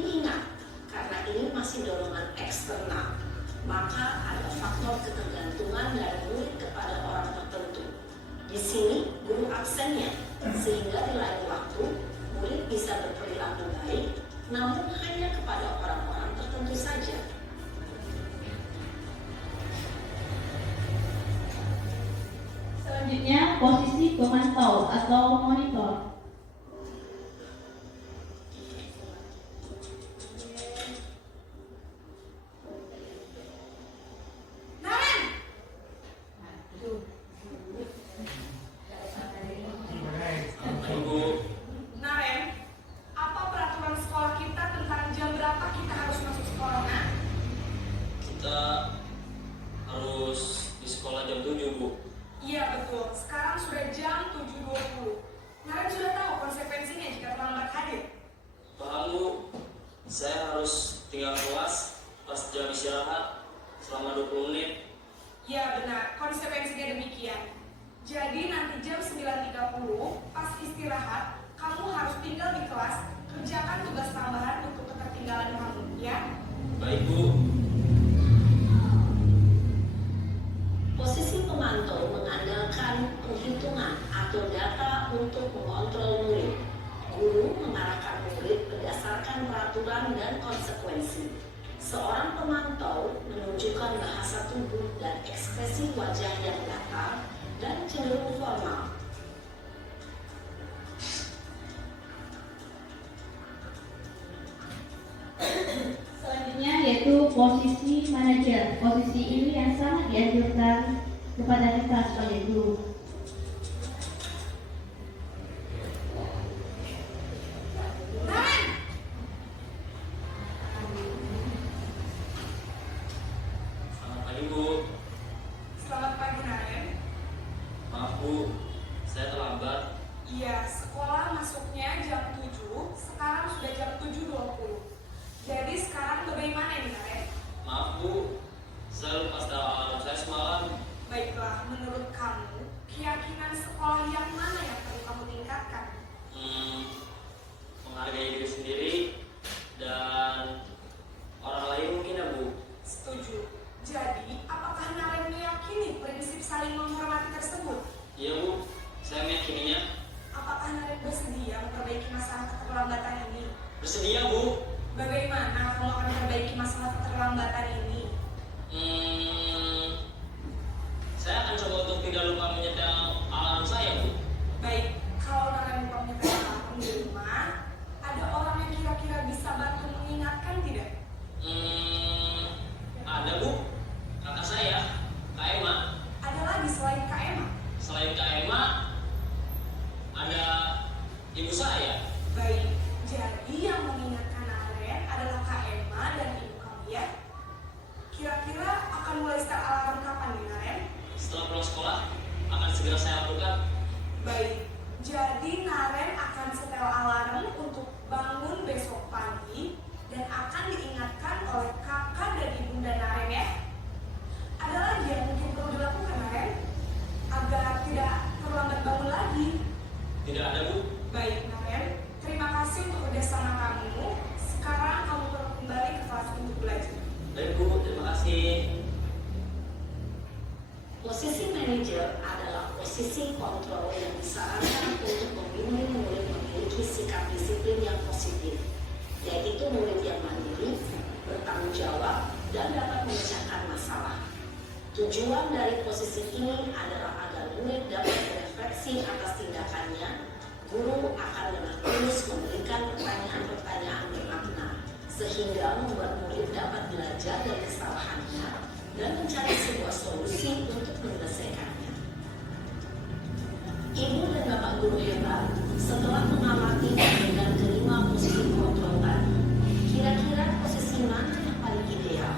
dosennya, sehingga di lain waktu murid bisa berperilaku baik, namun hanya kepada orang-orang tertentu saja. Selanjutnya, posisi pemantau atau monitor. Naren, Ibu, Naren, apa peraturan sekolah kita tentang jam berapa kita harus masuk sekolah, Nak? kita harus di sekolah jam 7, Bu. Iya betul, sekarang sudah jam 7.20. Naren sudah tahu konsekuensinya jika terlambat hadir. Paham, Bu. Saya harus tinggal kelas pas jam istirahat selama 20 menit. Iya benar, konsekuensinya demikian. Jadi nanti jam 9.30 pas istirahat, kamu harus tinggal di kelas, kerjakan tugas tambahan untuk ketertinggalan kamu, ya? Baik, Bu. Posisi pemantau mengandalkan penghitungan atau data untuk mengontrol murid. Guru mengarahkan murid berdasarkan peraturan dan konsekuensi. Seorang pemantau menunjukkan bahasa tubuh dan ekspresi wajah yang datar dan cenderung formal. Selanjutnya yaitu posisi manajer. Posisi ini yang sangat dianjurkan kepada kita sebagai guru. Naren, Selamat pagi, Bu. selamat pagi Naren. Maaf, Bu. Saya terlambat. Iya, sekolah masuknya jam 7, sekarang sudah jam 7.20. Jadi sekarang bagaimana ini Naren? Maaf, Bu. Saya lupa setel alarm saya semalam. Baiklah, menurut kamu, keyakinan sekolah yang mana yang perlu kamu tingkatkan? Menghargai diri sendiri dan orang lain mungkin, ya, Bu. Setuju. Jadi, apakah Naren meyakini prinsip saling menghormati tersebut? Iya, Bu. Saya meyakininya. Apakah Naren bersedia memperbaiki masalah keterlambatan ini? Bersedia, Bu. Bagaimana kamu akan memperbaiki masalah keterlambatan ini? Saya akan coba untuk tidak lupa menyetel alarm saya, Bu. Baik, kalau Naren lupa menyetel alarm di rumah, ada orang yang kira-kira bisa bantu mengingatkan tidak? Ada, Bu. Kakak saya, Kak Emma. Ada lagi selain Kak Emma? Selain Kak Emma, ada ibu saya. Baik, jadi yang mengingatkan Naren adalah Kak Emma dan ibu kamu ya? Kira-kira akan mulai start alarm kapan nih Naren? Setelah pulang sekolah, akan segera saya lakukan. Baik, jadi Naren akan setel alarm untuk bangun besok pagi dan akan diingatkan oleh kakak dan ibunda Naren ya. Ada lagi yang mungkin perlu dilakukan Naren agar tidak terlambat bangun lagi. Tidak ada, Bu. Baik Naren, terima kasih untuk kerjasama kamu. Sekarang kamu perlu kembali ke kelas untuk belajar. Baik, Bu. Terima kasih. Posisi manajer adalah posisi kontrol yang disarankan untuk membimbing murid memiliki sikap disiplin yang positif, yaitu murid yang mandiri, bertanggung jawab, dan dapat memecahkan masalah. Tujuan dari posisi ini adalah agar murid dapat berefleksi atas tindakannya. Guru akan dengan tulus memberikan pertanyaan-pertanyaan bermakna, sehingga membuat murid dapat belajar dari kesalahannya dan mencari sebuah solusi untuk menyelesaikannya. Ibu dan Bapak guru hebat, setelah mengamati dan kelima posisi kontrol tadi, kira-kira posisi mana yang paling ideal?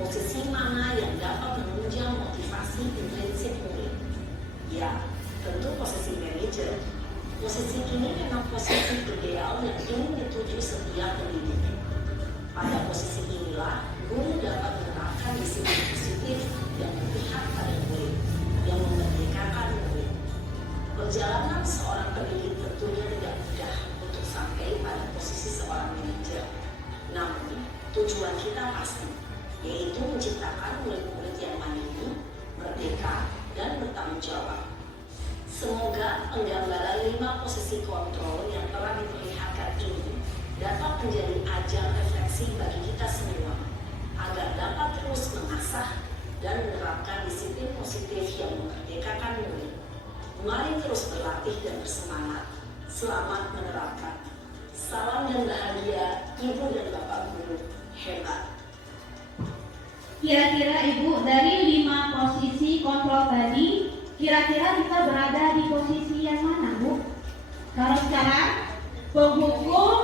Posisi mana yang dapat menunjang motivasi prinsip murid? Ya, tentu posisi manajer. Posisi ini memang posisi ideal yang ingin dituju setiap pendidik. Pada posisi inilah, guru dapat menerapkan disiplin positif yang berpihak pada murid, yang memerdekakan murid. Perjalanan seorang pendidik tentunya tidak mudah untuk sampai pada posisi seorang manajer. Namun, tujuan kita pasti, yaitu menciptakan murid-murid yang mandiri, merdeka, dan bertanggung jawab. Semoga penggambaran 5 posisi kontrol yang telah diperlihatkan ini dapat menjadi ajang refleksi bagi kita semua agar dapat terus mengasah dan menerapkan disiplin positif yang memerdekakan murid. Mari terus berlatih dan bersemangat. Selamat menerapkan. Salam dan bahagia Ibu dan Bapak Guru. Hebat. Kira-kira Ibu, dari 5 posisi kontrol tadi, kira-kira kita berada di posisi yang mana, Bu? Kalau sekarang, penghukum,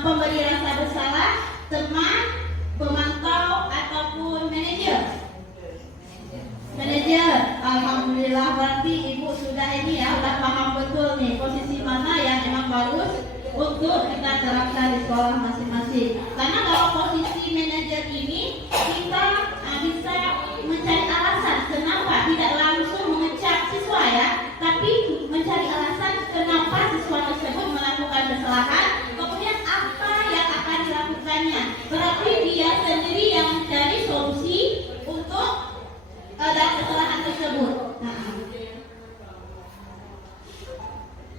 pemberi rasa bersalah, teman, pemantau, ataupun manajer? Manajer. Alhamdulillah, berarti Ibu sudah ini ya, sudah paham betul nih posisi mana yang memang bagus untuk kita terapkan di sekolah masing-masing. Karena kalau posisi manajer ini kita bisa mencari alasan kenapa tidak langsung mengecap siswa ya, tapi mencari alasan kenapa siswa tersebut melakukan kesalahan, kemudian apa yang akan dilakukannya. Berarti dia sendiri yang mencari solusi untuk dalam kesalahan tersebut.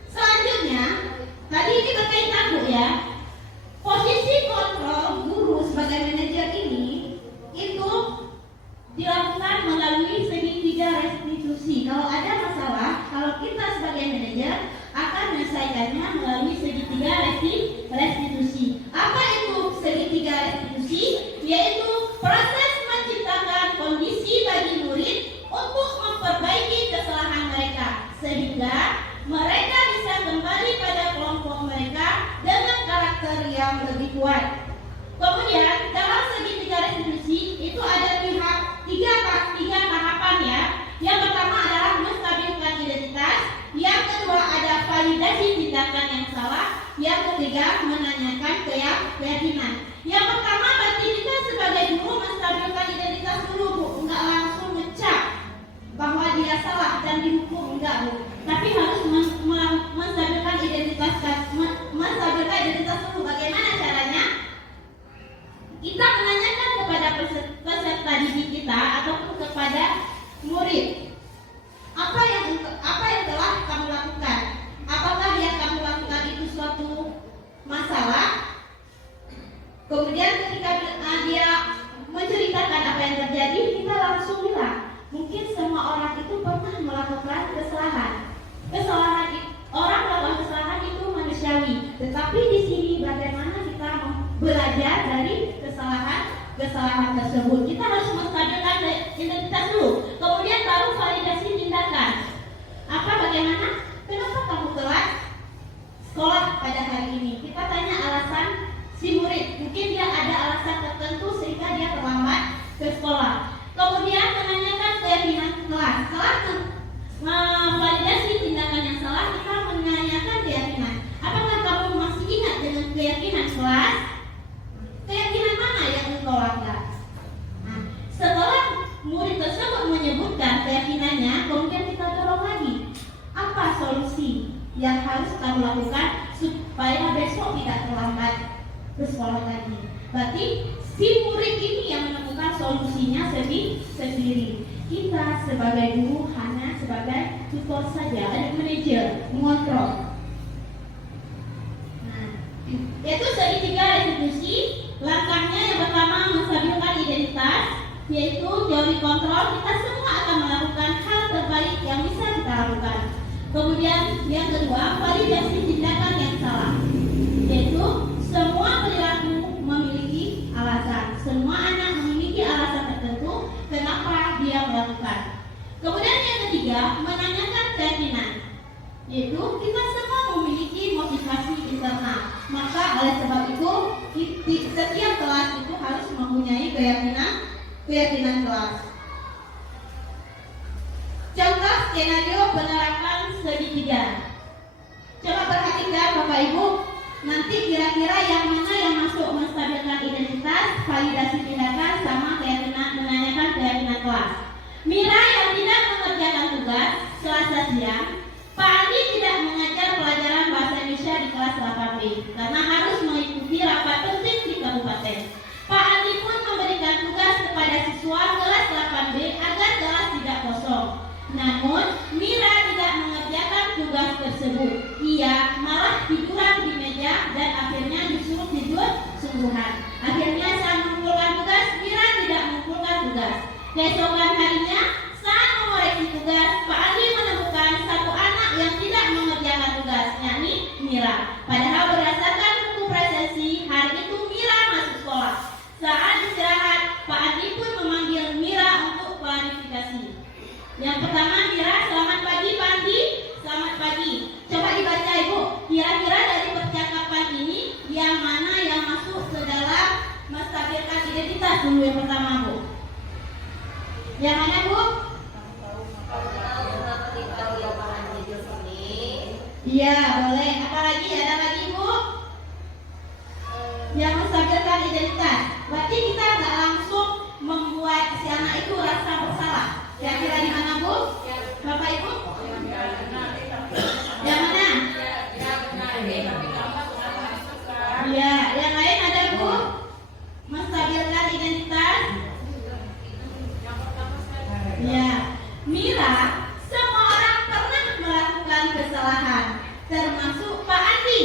Selanjutnya, tadi ini berkaitan Bu ya, posisi kontrol guru sebagai manajer ini itu dilakukan melalui segitiga restitusi. Kalau ada masalah, kalau kita sebagai manajer akan menyelesaikannya melalui segitiga restitusi. Apa itu segitiga restitusi? Yaitu proses menciptakan kondisi bagi murid untuk memperbaiki kesalahan mereka sehingga mereka bisa kembali pada kelompok mereka dengan karakter yang lebih kuat. Kemudian dalam segitiga restitusi itu ada tiga tahapan ya. Yang pertama adalah menstabilkan identitas, yang kedua ada validasi tindakan yang salah, yang ketiga menanyakan keyakinan. Yang pertama berarti kita sebagai guru menstabilkan identitas dulu Bu, enggak langsung ngecap bahwa dia salah dan dihukum, enggak Bu, tapi harus menstabilkan identitas dulu. Bagaimana caranya? Kita menanyakan kepada peserta didik kita ataupun kepada murid, apa yang telah kamu lakukan? Apakah yang kamu lakukan itu suatu masalah? Kemudian ketika dia menceritakan apa yang terjadi, kita langsung bilang, mungkin semua orang itu pernah melakukan kesalahan. Orang melakukan kesalahan itu manusiawi. Tetapi di sini bagaimana kita belajar dari kesalahan tersebut? Kita harus menstabilkan identitas dulu. Kemudian baru validasi tindakan. Bagaimana? Kenapa kamu telat sekolah pada hari ini? Kita tanya alasan si murid. Mungkin dia ada alasan tertentu sehingga dia terlambat ke sekolah. Kemudian menanyakan keyakinan kelas. Setelah validasi tindakan yang salah, kita menanyakan keyakinan. Apakah kamu masih ingat dengan keyakinan kelas? Keyakinan mana yang engkau langgar? Setelah murid tersebut menyebutkan keyakinannya, kemudian kita dorong lagi. Apa solusi yang harus kamu lakukan supaya besok tidak terlambat ke sekolah lagi? Berarti si murid ini yang menemukan solusinya sendiri. Kita sebagai guru hanya sebagai tutor saja, ada manajer, mengontrol. Yaitu segitiga restitusi. Langkahnya yang pertama menstabilkan identitas, yaitu teori kontrol. Kita semua akan melakukan hal terbaik yang bisa kita lakukan. Kemudian yang kedua, validasi tindakan yang salah, yaitu semua perilaku memiliki alasan. Semua anak memiliki alasan tertentu kenapa dia melakukan. Kemudian yang ketiga, menanyakan keyakinan, yaitu kita semua memiliki motivasi internal. Maka oleh sebab itu setiap kelas itu harus mempunyai keyakinan kelas. Contoh skenario penerapan segitiga. Coba perhatikan Bapak Ibu, nanti kira-kira yang mana yang masuk menstabilkan identitas, validasi tindakan, sama menanyakan keyakinan kelas. Mira yang tidak mengerjakan tugas Selasa siang, Pak Andi tidak mengajar pelajaran bahasa Indonesia di kelas 8B karena harus mengikuti rapat penting di kabupaten. Pak Andi pun memberikan tugas kepada siswa kelas 8B agar kelas tidak kosong. Namun Mira tidak Tuhan. Akhirnya saat mengumpulkan tugas, Mira tidak mengumpulkan tugas. Keesokan harinya, saat mengoreksi tugas, Pak Andi menemukan satu anak yang tidak mengerjakan tugas, yakni Mira. Padahal berdasarkan buku presesi, hari itu Mira masuk sekolah. Saat istirahat, Pak Andi pun memanggil Mira untuk klarifikasi. Yang pertama, Mira, selamat pagi Pak Andi. Selamat pagi. Coba dibaca Ibu, kira-kira dari percakapan ini yang mana yang masuk ke dalam menstabilkan identitas dulu yang pertama Bu? Yang mana Bu? Iya boleh. Apa lagi? Ada lagi Bu? Yang menstabilkan identitas. Berarti kita nggak langsung membuat si anak itu rasa bersalah. Kira-kira di mana Bu? Bapak Ibu? Yang mana? Ya, yang lain ada Bu? Menstabilkan identitas. Ya, Mira, semua orang pernah melakukan kesalahan, termasuk Pak Andi.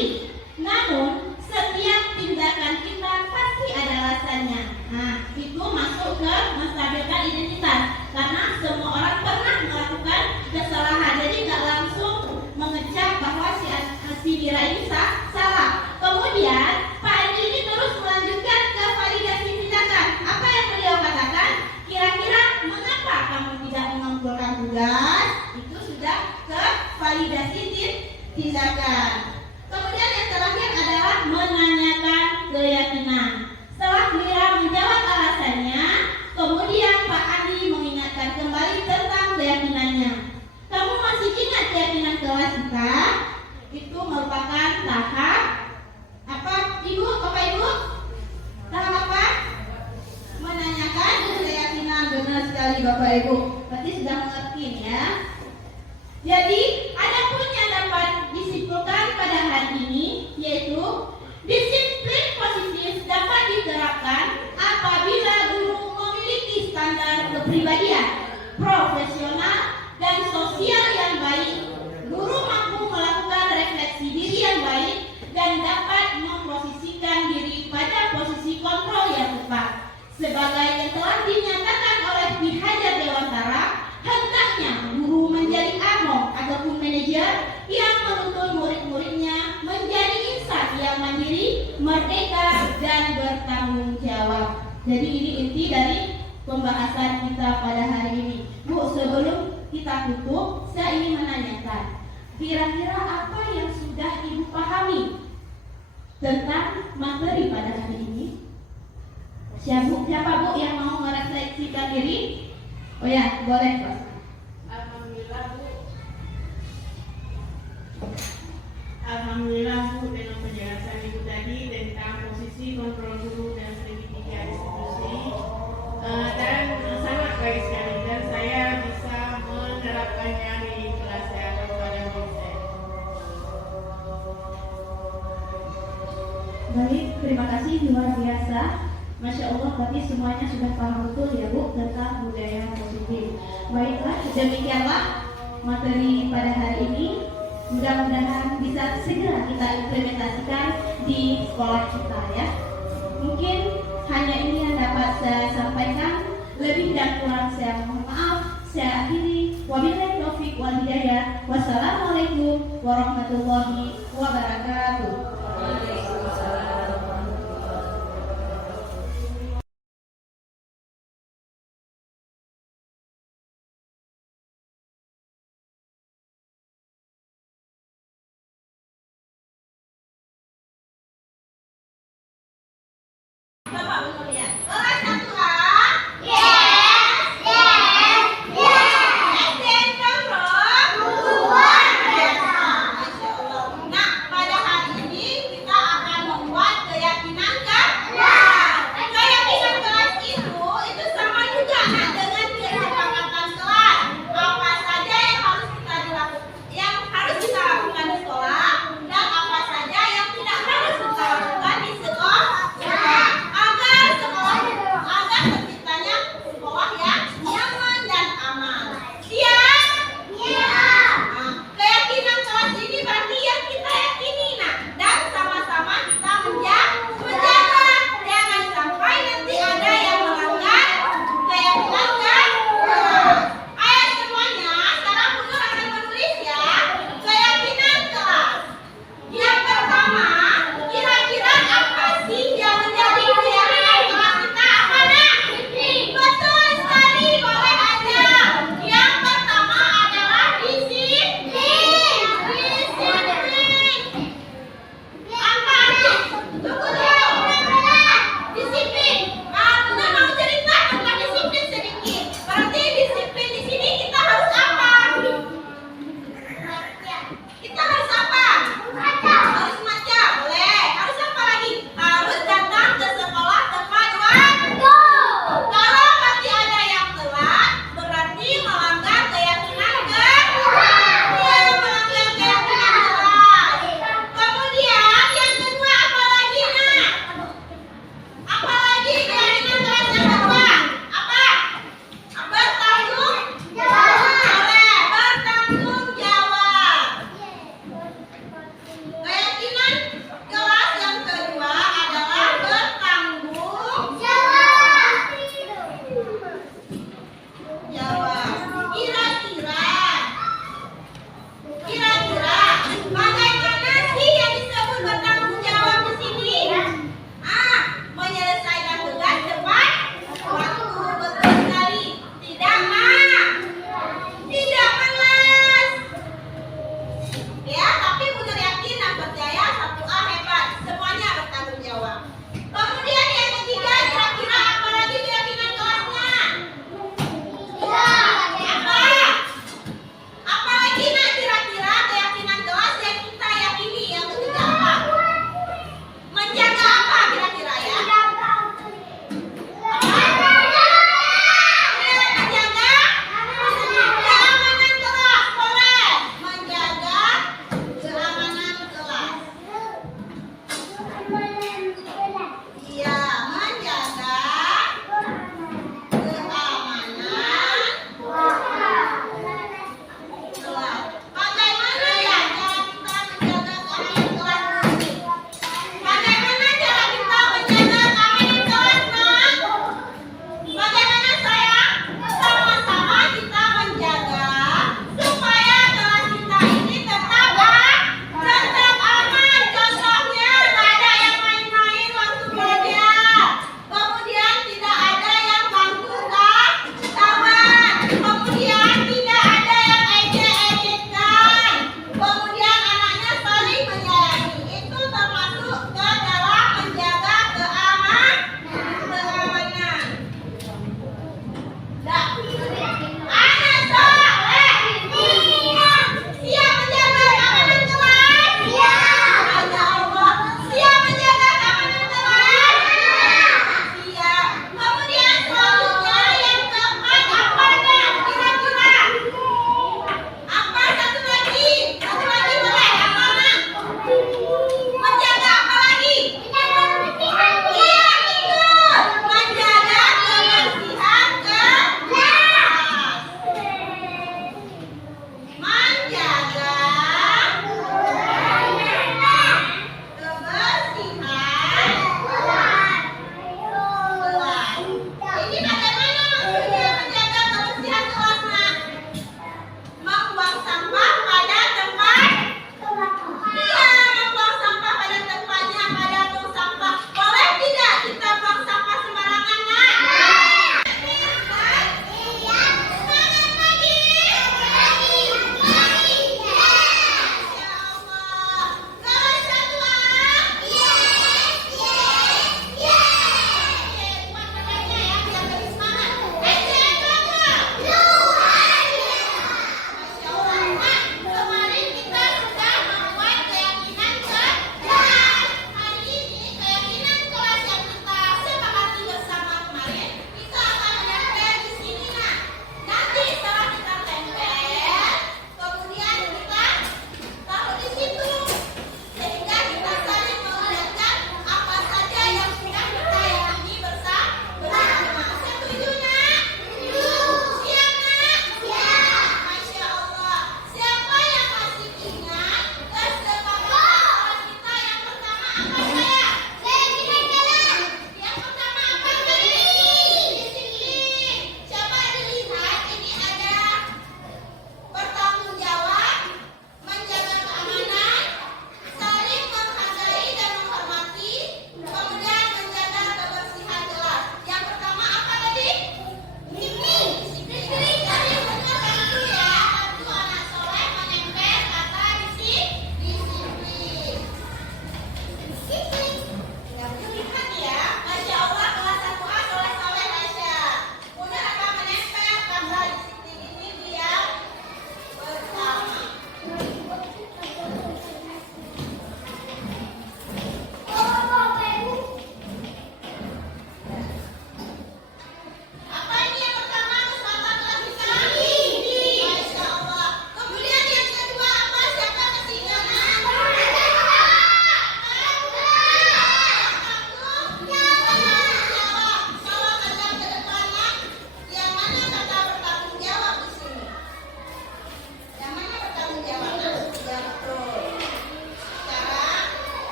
Namun, setiap tindakan kita pasti ada alasannya. Nah, itu masuk ke menstabilkan identitas. Karena semua orang pernah melakukan kesalahan, jadi nggak langsung mengecap bahwa si Mira ini salah. Kemudian Pak Andi ini terus melanjutkan ke validasi tindakan. Apa yang beliau katakan? Kira-kira mengapa kamu tidak mengumpulkan tugas? Itu sudah ke validasi tindakan. Kemudian yang terakhir adalah menanyakan keyakinan. Setelah Mira menjawab alasannya, kemudian Pak Andi mengingatkan kembali tentang keyakinannya. Kamu masih ingat keyakinan kelas kita? Itu merupakan tahap apa Ibu, Bapak Ibu? Tahap apa? Menanyakan keyakinan. Benar sekali Bapak Ibu. Berarti sudah mengerti ya. Jadi ada pun yang dapat disimpulkan pada hari ini, yaitu disiplin positif dapat diterapkan apabila guru memiliki standar kepribadian profesional dan sosial yang baik. Guru mampu melakukan refleksi diri yang baik dan dapat memposisikan diri pada posisi kontrol yang tepat. Sebagai yang telah dinyatakan oleh Ki Hajar Dewantara, hendaknya guru menjadi among ataupun manajer yang menuntun murid-muridnya menjadi insan yang mandiri, merdeka, dan bertanggung jawab. Jadi ini inti dari pembahasan kita pada hari ini. Bu, sebelum kita tutup, saya ingin menanyakan, kira-kira apa yang sudah Ibu pahami tentang materi pada hari ini? Siapa Bu yang mau merefleksikan diri? Oh ya, boleh Pak. Alhamdulillah Bu. Alhamdulillah Bu, dengan penjelasan Ibu tadi tentang posisi kontrol guru dan segitiga institusi dan sangat baik sekali, dan saya bisa menerapkannya di kelas saya pada murid saya. Baik, terima kasih, luar biasa. Masya Allah, tapi semuanya sudah paham betul ya Bu tentang budaya positif. Baiklah, demikianlah materi pada hari ini. Mudah-mudahan bisa segera kita implementasikan di sekolah kita ya. Mungkin hanya ini yang dapat saya sampaikan. Lebih dan kurang saya mohon maaf. Saya akhiri. Wabillahi taufiq wal hidayah. Wassalamualaikum warahmatullahi wabarakatuh. Bapak Ibu ya. Nah, pada hari ini kita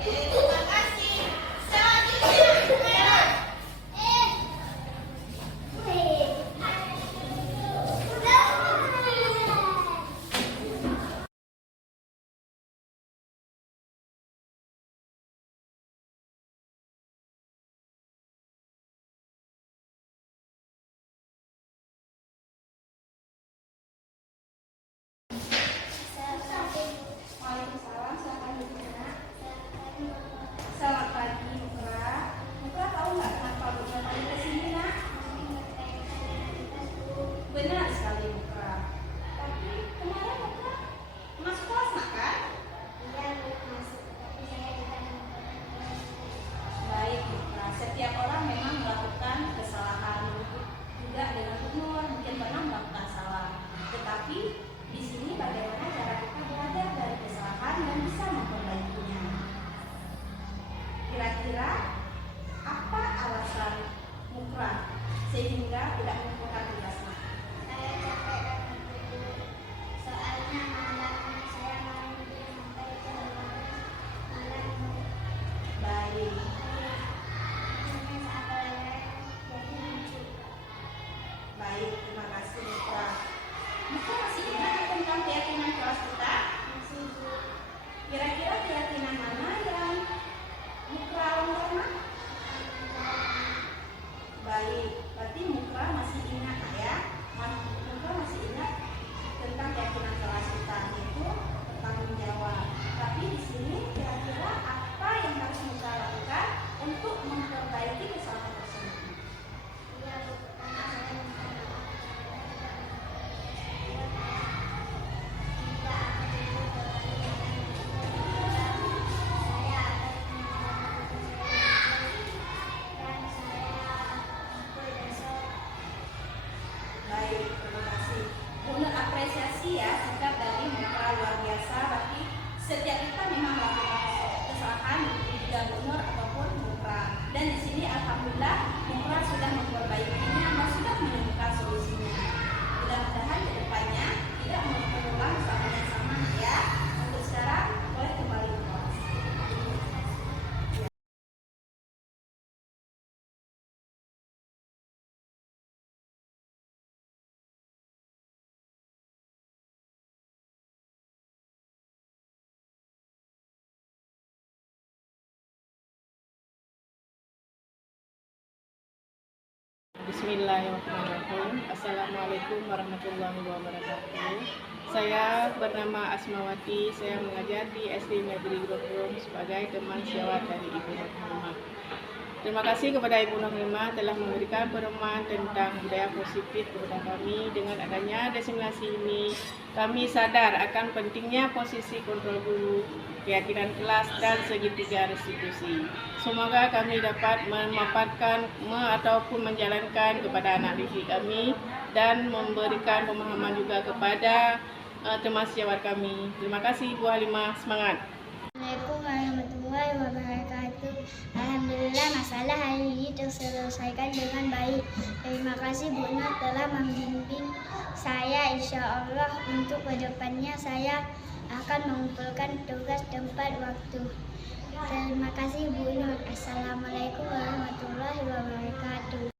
Terima kasih. Selanjutnya, Waalaikumsalam, silakan duduk, Nak. Selamat pagi, Mukra. Mukra tahu nggak kenapa Mukra tadi ke sini, Nak? Benar sekali, Mukra. Tapi kemarin Mukra masuk kelas nggak, kan? Baik, Mukra. Setiap orang memang melakukan kesalahan. Juga dengan umur mungkin pernah melakukan salah. Tetapi di sini bagaimana cara kita belajar dari kesalahan dan bisa memperbaikinya. Kira-kira apa alasan Mukra sehingga tidak mengumpulkan tugasnya? Saya capek karena guru. Soalnya malam saya main game sampai jam malam. Baik, baik, terima kasih Mukra. Mukra masih ingat tentang keyakinan kelas kita? Kira-kira keyakinan mana yang Mukra longgarkan? Baik, berarti Mukra masih ingat ya? Mukra masih ingat tentang keyakinan kelas kita, yaitu bertanggung jawab. Tapi di sini kira-kira apa yang harus Mukra lakukan untuk memperbaiki kesalahan tersebut? Iya, Bu. Karena saya minta maaf. Baik, terima kasih. Untuk apresiasi ya sikap dari Mukra luar biasa. Berarti setiap kita memang melakukan kesalahan tidak benar ataupun Mukra. Dan di sini alhamdulillah Mukra sudah memperbaikinya dan sudah menemukan solusinya. Mudah-mudahan ke depannya tidak mengulang kesalahan yang sama ya. Untuk sekarang boleh kembali ke kelas. Bismillahirrahmanirrahim. Assalamualaikum warahmatullahi wabarakatuh. Saya bernama Asmawati. Saya mengajar di SD Negeri Grogol sebagai teman sejawat dari Ibu Nur Halimah. Terima kasih kepada Ibu Nur Halimah telah memberikan pemahaman tentang budaya positif kepada kami. Dengan adanya diseminasi ini, kami sadar akan pentingnya posisi kontrol guru, keyakinan kelas, dan segitiga restitusi. Semoga kami dapat memaparkan ataupun menjalankan kepada anak didik kami dan memberikan pemahaman juga kepada teman sejawat kami. Terima kasih Bu Halimah, semangat. Assalamualaikum warahmatullahi wabarakatuh. Alhamdulillah masalah hari ini terselesaikan dengan baik. Terima kasih Bu Nur telah membimbing saya. Insya Allah untuk kedepannya saya akan mengumpulkan tugas tempat waktu. Terima kasih Bu Nur. Assalamualaikum warahmatullahi wabarakatuh.